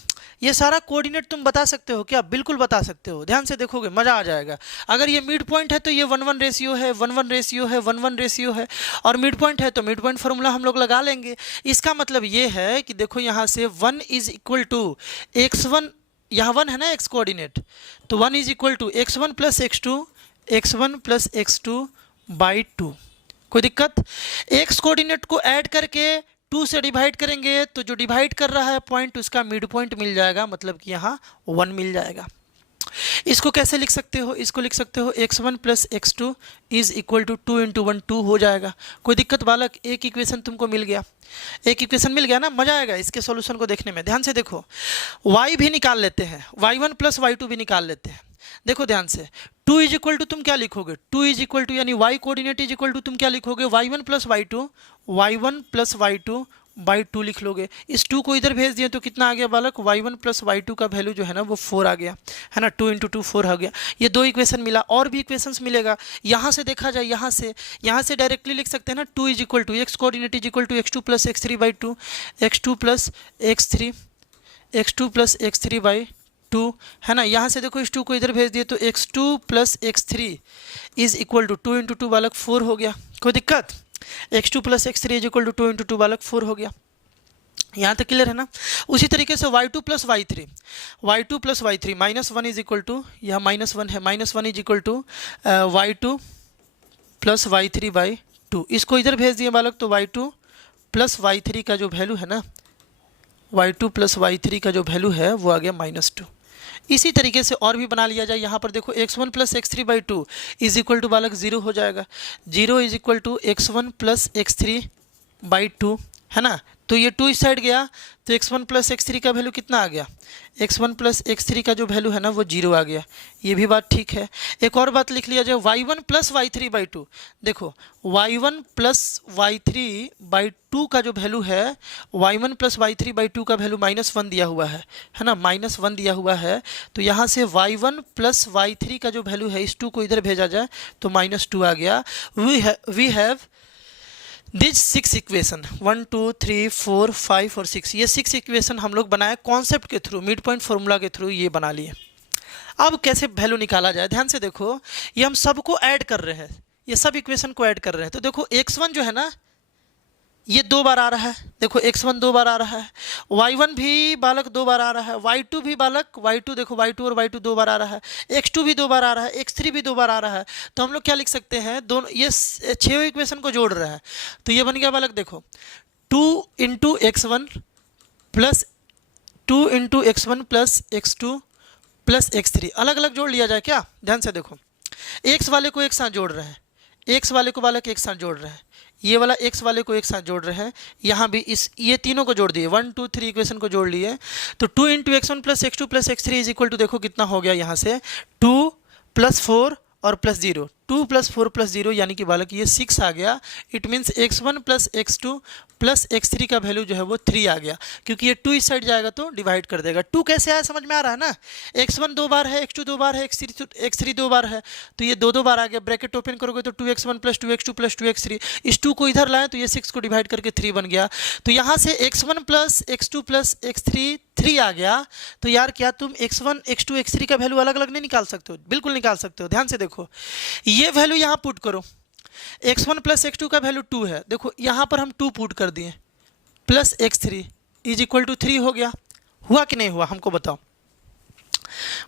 ये सारा कोऑर्डिनेट तुम बता सकते हो क्या? बिल्कुल बता सकते हो, ध्यान से देखोगे मज़ा आ जाएगा। अगर ये मिड पॉइंट है तो ये 1:1 रेशियो है, 1:1 रेशियो है, 1:1 रेशियो है, और मिड पॉइंट है तो मिड पॉइंट फार्मूला हम लोग लगा लेंगे। इसका मतलब ये है कि देखो यहाँ से 1 इज इक्वल टू x1, यहाँ 1 है ना x कोऑर्डिनेट, तो 1 is equal to x1 + x2, x1 + x2 by 2। कोई दिक्कत? एक्स कोऑर्डिनेट को ऐड करके 2 से डिवाइड करेंगे तो जो डिवाइड कर रहा है पॉइंट उसका मिड पॉइंट मिल जाएगा, मतलब कि यहाँ 1 मिल जाएगा। इसको कैसे लिख सकते हो? इसको लिख सकते हो x1 plus x2 is equal to 2 into 1 2 हो जाएगा। कोई दिक्कत बालक? एक इक्वेशन तुमको मिल गया, एक इक्वेशन मिल गया ना। मजा आएगा इसके सॉल्यूशन को देखने में। ध्यान से देखो, y भी निकाल लेते हैं, y1 प्लस y2 भी निकाल लेते हैं। देखो ध्यान से, 2 इज इक्वल टू तुम क्या लिखोगे? 2 इज इक्वल टू यानी y coordinate is equal to तुम क्या लिखोगे? y1 plus y2, y1 plus y2 by 2 लिख लोगे। इस 2 को इधर भेज दिए तो कितना आ गया बालक? y1 प्लस y2 का वैल्यू जो है ना वो 4 आ गया, है ना। 2 इंटू 2 4 आ गया। ये 2 इक्वेशन मिला, और भी इक्वेशंस मिलेगा। यहाँ से देखा जाए, यहाँ से डायरेक्टली लिख सकते हैं ना, 2 is equal to X coordinate is equal to x2 plus x3 by 2, x2 plus x3 by 2, है ना। यहाँ से देखो इस 2 को इधर भेज दिए तो x2 plus x3 is equal to 2 into 2 बालक 4 हो गया। कोई दिक्कत? x2 plus x3 is equal to 2 into 2 बालक 4 हो गया। यहाँ तक क्लियर है ना। उसी तरीके से y2 plus y3 minus 1 is equal to, यह माइनस 1 है, minus 1 is equal to y2 plus y3 by 2। इसको इधर भेज दिए बालक तो y2 प्लस y3 का जो वैल्यू है ना, y2 प्लस y3 का जो वैल्यू है वो आ गया -2। इसी तरीके से और भी बना लिया जाए। यहाँ पर देखो x1 plus x3 by 2 is equal to बालक 0 हो जाएगा। 0 is equal to x1 plus x3 by 2, है ना। तो ये 2 इस साइड गया तो x1 प्लस x3 का वैल्यू कितना आ गया? x1 प्लस x3 का जो वैल्यू है ना वो 0 आ गया। ये भी बात ठीक है। एक और बात लिख लिया जाए, y1 प्लस y3 बाई 2। देखो y1 प्लस y3 बाई 2 का जो वैल्यू है, y1 प्लस y3 बाई 2 का वैल्यू -1 दिया हुआ है ना, -1 दिया हुआ है। तो यहाँ से y1 प्लस y3 का जो वैल्यू है, इस 2 को इधर भेजा जाए तो -2 आ गया। वी हैव दिस 6 इक्वेशन 1 2 3 4 5 और 6, ये 6 इक्वेशन हम लोग बनाए कॉन्सेप्ट के थ्रू, मिड पॉइंट फॉर्मूला के थ्रू ये बना लिए। अब कैसे वैल्यू निकाला जाए? ध्यान से देखो, ये हम सबको ऐड कर रहे हैं, ये सब इक्वेशन को ऐड कर रहे हैं। तो देखो x1 जो है ना ये 2 बार आ रहा है, देखो x1 2 बार आ रहा है, y1 भी बालक 2 बार आ रहा है, y2 भी बालक, y2 देखो y2 और y2 2 बार आ रहा है, x2 भी 2 बार आ रहा है, x3 भी 2 बार आ रहा है। तो हम लोग क्या लिख सकते हैं? दोनों ये 6 इक्वेशन को जोड़ रहे हैं तो ये बन गया बालक, देखो 2 into x1 plus 2 into x1 plus x2 plus x3, अलग अलग जोड़ लिया जाए क्या? ध्यान से देखो, x वाले को एक साथ जोड़ रहे हैं, x वाले को बालक एक साथ जोड़ रहे हैं, ये वाला x वाले को एक साथ जोड़ रहे हैं, यहाँ भी इस ये तीनों को जोड़ दिए, 1 2 3 इक्वेशन को जोड़ लिए। तो 2 into x1 plus x2 plus x3 is equal to, देखो कितना हो गया यहाँ से 2 प्लस 4 और प्लस 0, 2 प्लस 4 प्लस 0 यानी कि बालक ये 6 आ गया। It means x1 plus x2 plus x3 का वैल्यू जो है वो 3 आ गया, क्योंकि ये 2 इस साइड जाएगा तो डिवाइड कर देगा। 2 कैसे आया समझ में आ रहा है ना? x1 2 बार है, x2 2 बार है, x3 2 बार है, तो ये 2 2 बार आ गया। ब्रैकेट ओपन करोगे तो 2x1 plus 2x2 plus 2x3, इस 2 को इधर लाएं तो ये 6 को डिवाइड करके 3 बन गया। तो यहाँ से x1 plus x2 plus x3 3 आ गया। तो यार क्या तुम x1 x2 x3 का वैल्यू अलग अलग नहीं निकाल सकते हो? बिल्कुल निकाल सकते हो। ध्यान से देखो, ये वैल्यू यहाँ पुट करो, x1 प्लस x2 का वैल्यू 2 है, देखो यहाँ पर हम 2 पुट कर दिए, plus x3 is equal to 3 हो गया। हुआ कि नहीं हुआ हमको बताओ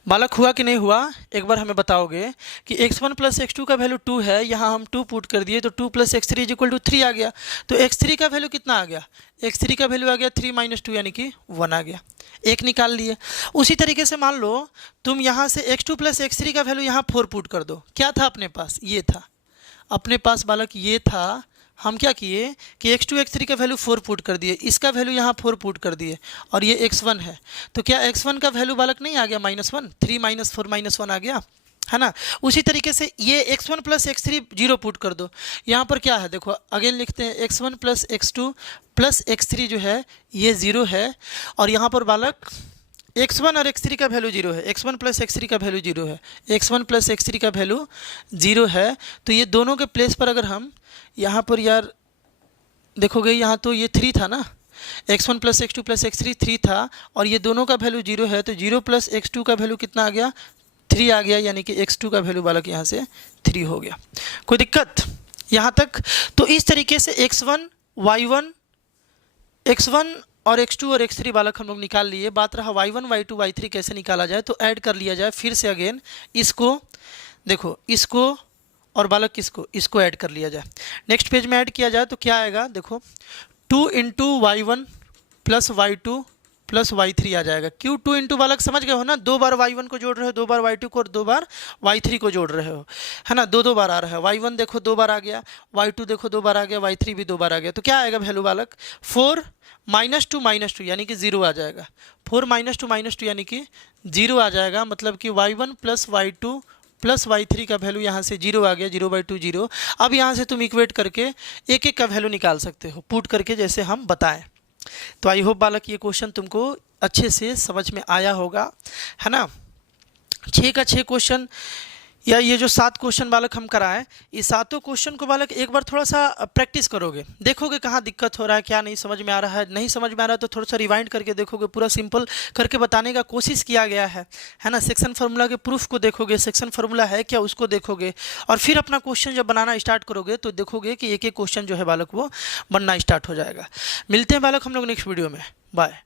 बालक, हुआ कि नहीं हुआ? एक बार हमें बताओगे कि x1 प्लस x2 का वैल्यू 2 है, यहाँ हम 2 पुट कर दिए तो 2 plus x3 is equal to 3 आ गया। तो x3 का वैल्यू कितना आ गया? x3 का वैल्यू आ गया 3 माइनस 2 यानी कि 1 आ गया, एक निकाल लिए। उसी तरीके से मान लो तुम यहाँ से x2 प्लस x3 का वैल्यू यहाँ 4 पुट कर दो। क्या था अपने पास? ये था अपने पास बालक, ये था। हम क्या किए कि x2 x3 का वैल्यू 4 पुट कर दिए, इसका वैल्यू यहाँ 4 पुट कर दिए, और ये x1 है तो क्या x1 का वैल्यू बालक नहीं आ गया -1? 3 माइनस 4 -1 आ गया, है ना। उसी तरीके से ये x1 प्लस x3 0 पुट कर दो। यहाँ पर क्या है देखो, अगेन लिखते हैं x1 plus x2 plus x3 जो है ये 0 है, और यहाँ पर बालक x1 और x3 का वैल्यू 0 है, x1 प्लस x3 का वैल्यू 0 है, x1 प्लस x3 का वैल्यू 0 है। तो ये दोनों के प्लेस पर अगर हम यहाँ पर यार देखोगे, यहाँ तो ये 3 था ना, x1 plus x2 plus x3 3 था, और ये दोनों का वैल्यू 0 है, तो 0 प्लस x2 का वैल्यू कितना आ गया? 3 आ गया, यानी कि x2 का वैल्यू बालक यहाँ से 3 हो गया। कोई दिक्कत यहाँ तक? तो इस तरीके से x1 y1 x1 और x2 और x3 बालक हम लोग निकाल लिए। बात रहा y1 y2 y3 कैसे निकाला जाए, तो ऐड कर लिया जाए फिर से अगेन। इसको देखो, इसको और बालक किसको, इसको ऐड कर लिया जाए। नेक्स्ट पेज में ऐड किया जाए तो क्या आएगा, देखो 2 into y one plus Y two plus Y three आ जाएगा। क्यों 2 इंटू बालक समझ गए हो ना, 2 बार वाई वन को जोड़ रहे हो, 2 बार वाई टू को और 2 बार वाई थ्री को जोड़ रहे हो, है ना, 2 2 बार आ रहा है। वाई वन देखो 2 बार आ गया, वाई टू देखो 2 बार आ गया, वाई थ्री भी 2 बार आ गया। तो क्या आएगा वैल्यू बालक, 4 -2 यानी कि 0 आ जाएगा। 4 -2 यानी कि 0 आ जाएगा, मतलब कि Y one plus Y two plus Y three का वैल्यू यहाँ से 0 आ गया, 0/2 0। अब यहाँ से तुम इक्वेट करके एक एक का वैल्यू निकाल सकते हो, पुट करके, जैसे हम बताएं। तो आई होप बालक ये क्वेश्चन तुमको अच्छे से समझ में आया होगा, है ना। 6 का 6 क्वेश्चन, या ये जो 7 क्वेश्चन बालक हम कराएं, ये सातों क्वेश्चन को बालक एक बार थोड़ा सा प्रैक्टिस करोगे, देखोगे कहाँ दिक्कत हो रहा है, क्या नहीं समझ में आ रहा है। नहीं समझ में आ रहा है तो थोड़ा सा रिवाइंड करके देखोगे, पूरा सिंपल करके बताने का कोशिश किया गया है ना। सेक्शन फार्मूला के प्रूफ को देखोगे, सेक्शन फार्मूला है क्या उसको देखोगे, और फिर अपना क्वेश्चन जब बनाना स्टार्ट करोगे तो देखोगे कि एक एक क्वेश्चन जो है बालक वो बनना स्टार्ट हो जाएगा। मिलते हैं बालक हम लोग नेक्स्ट वीडियो में, बाय।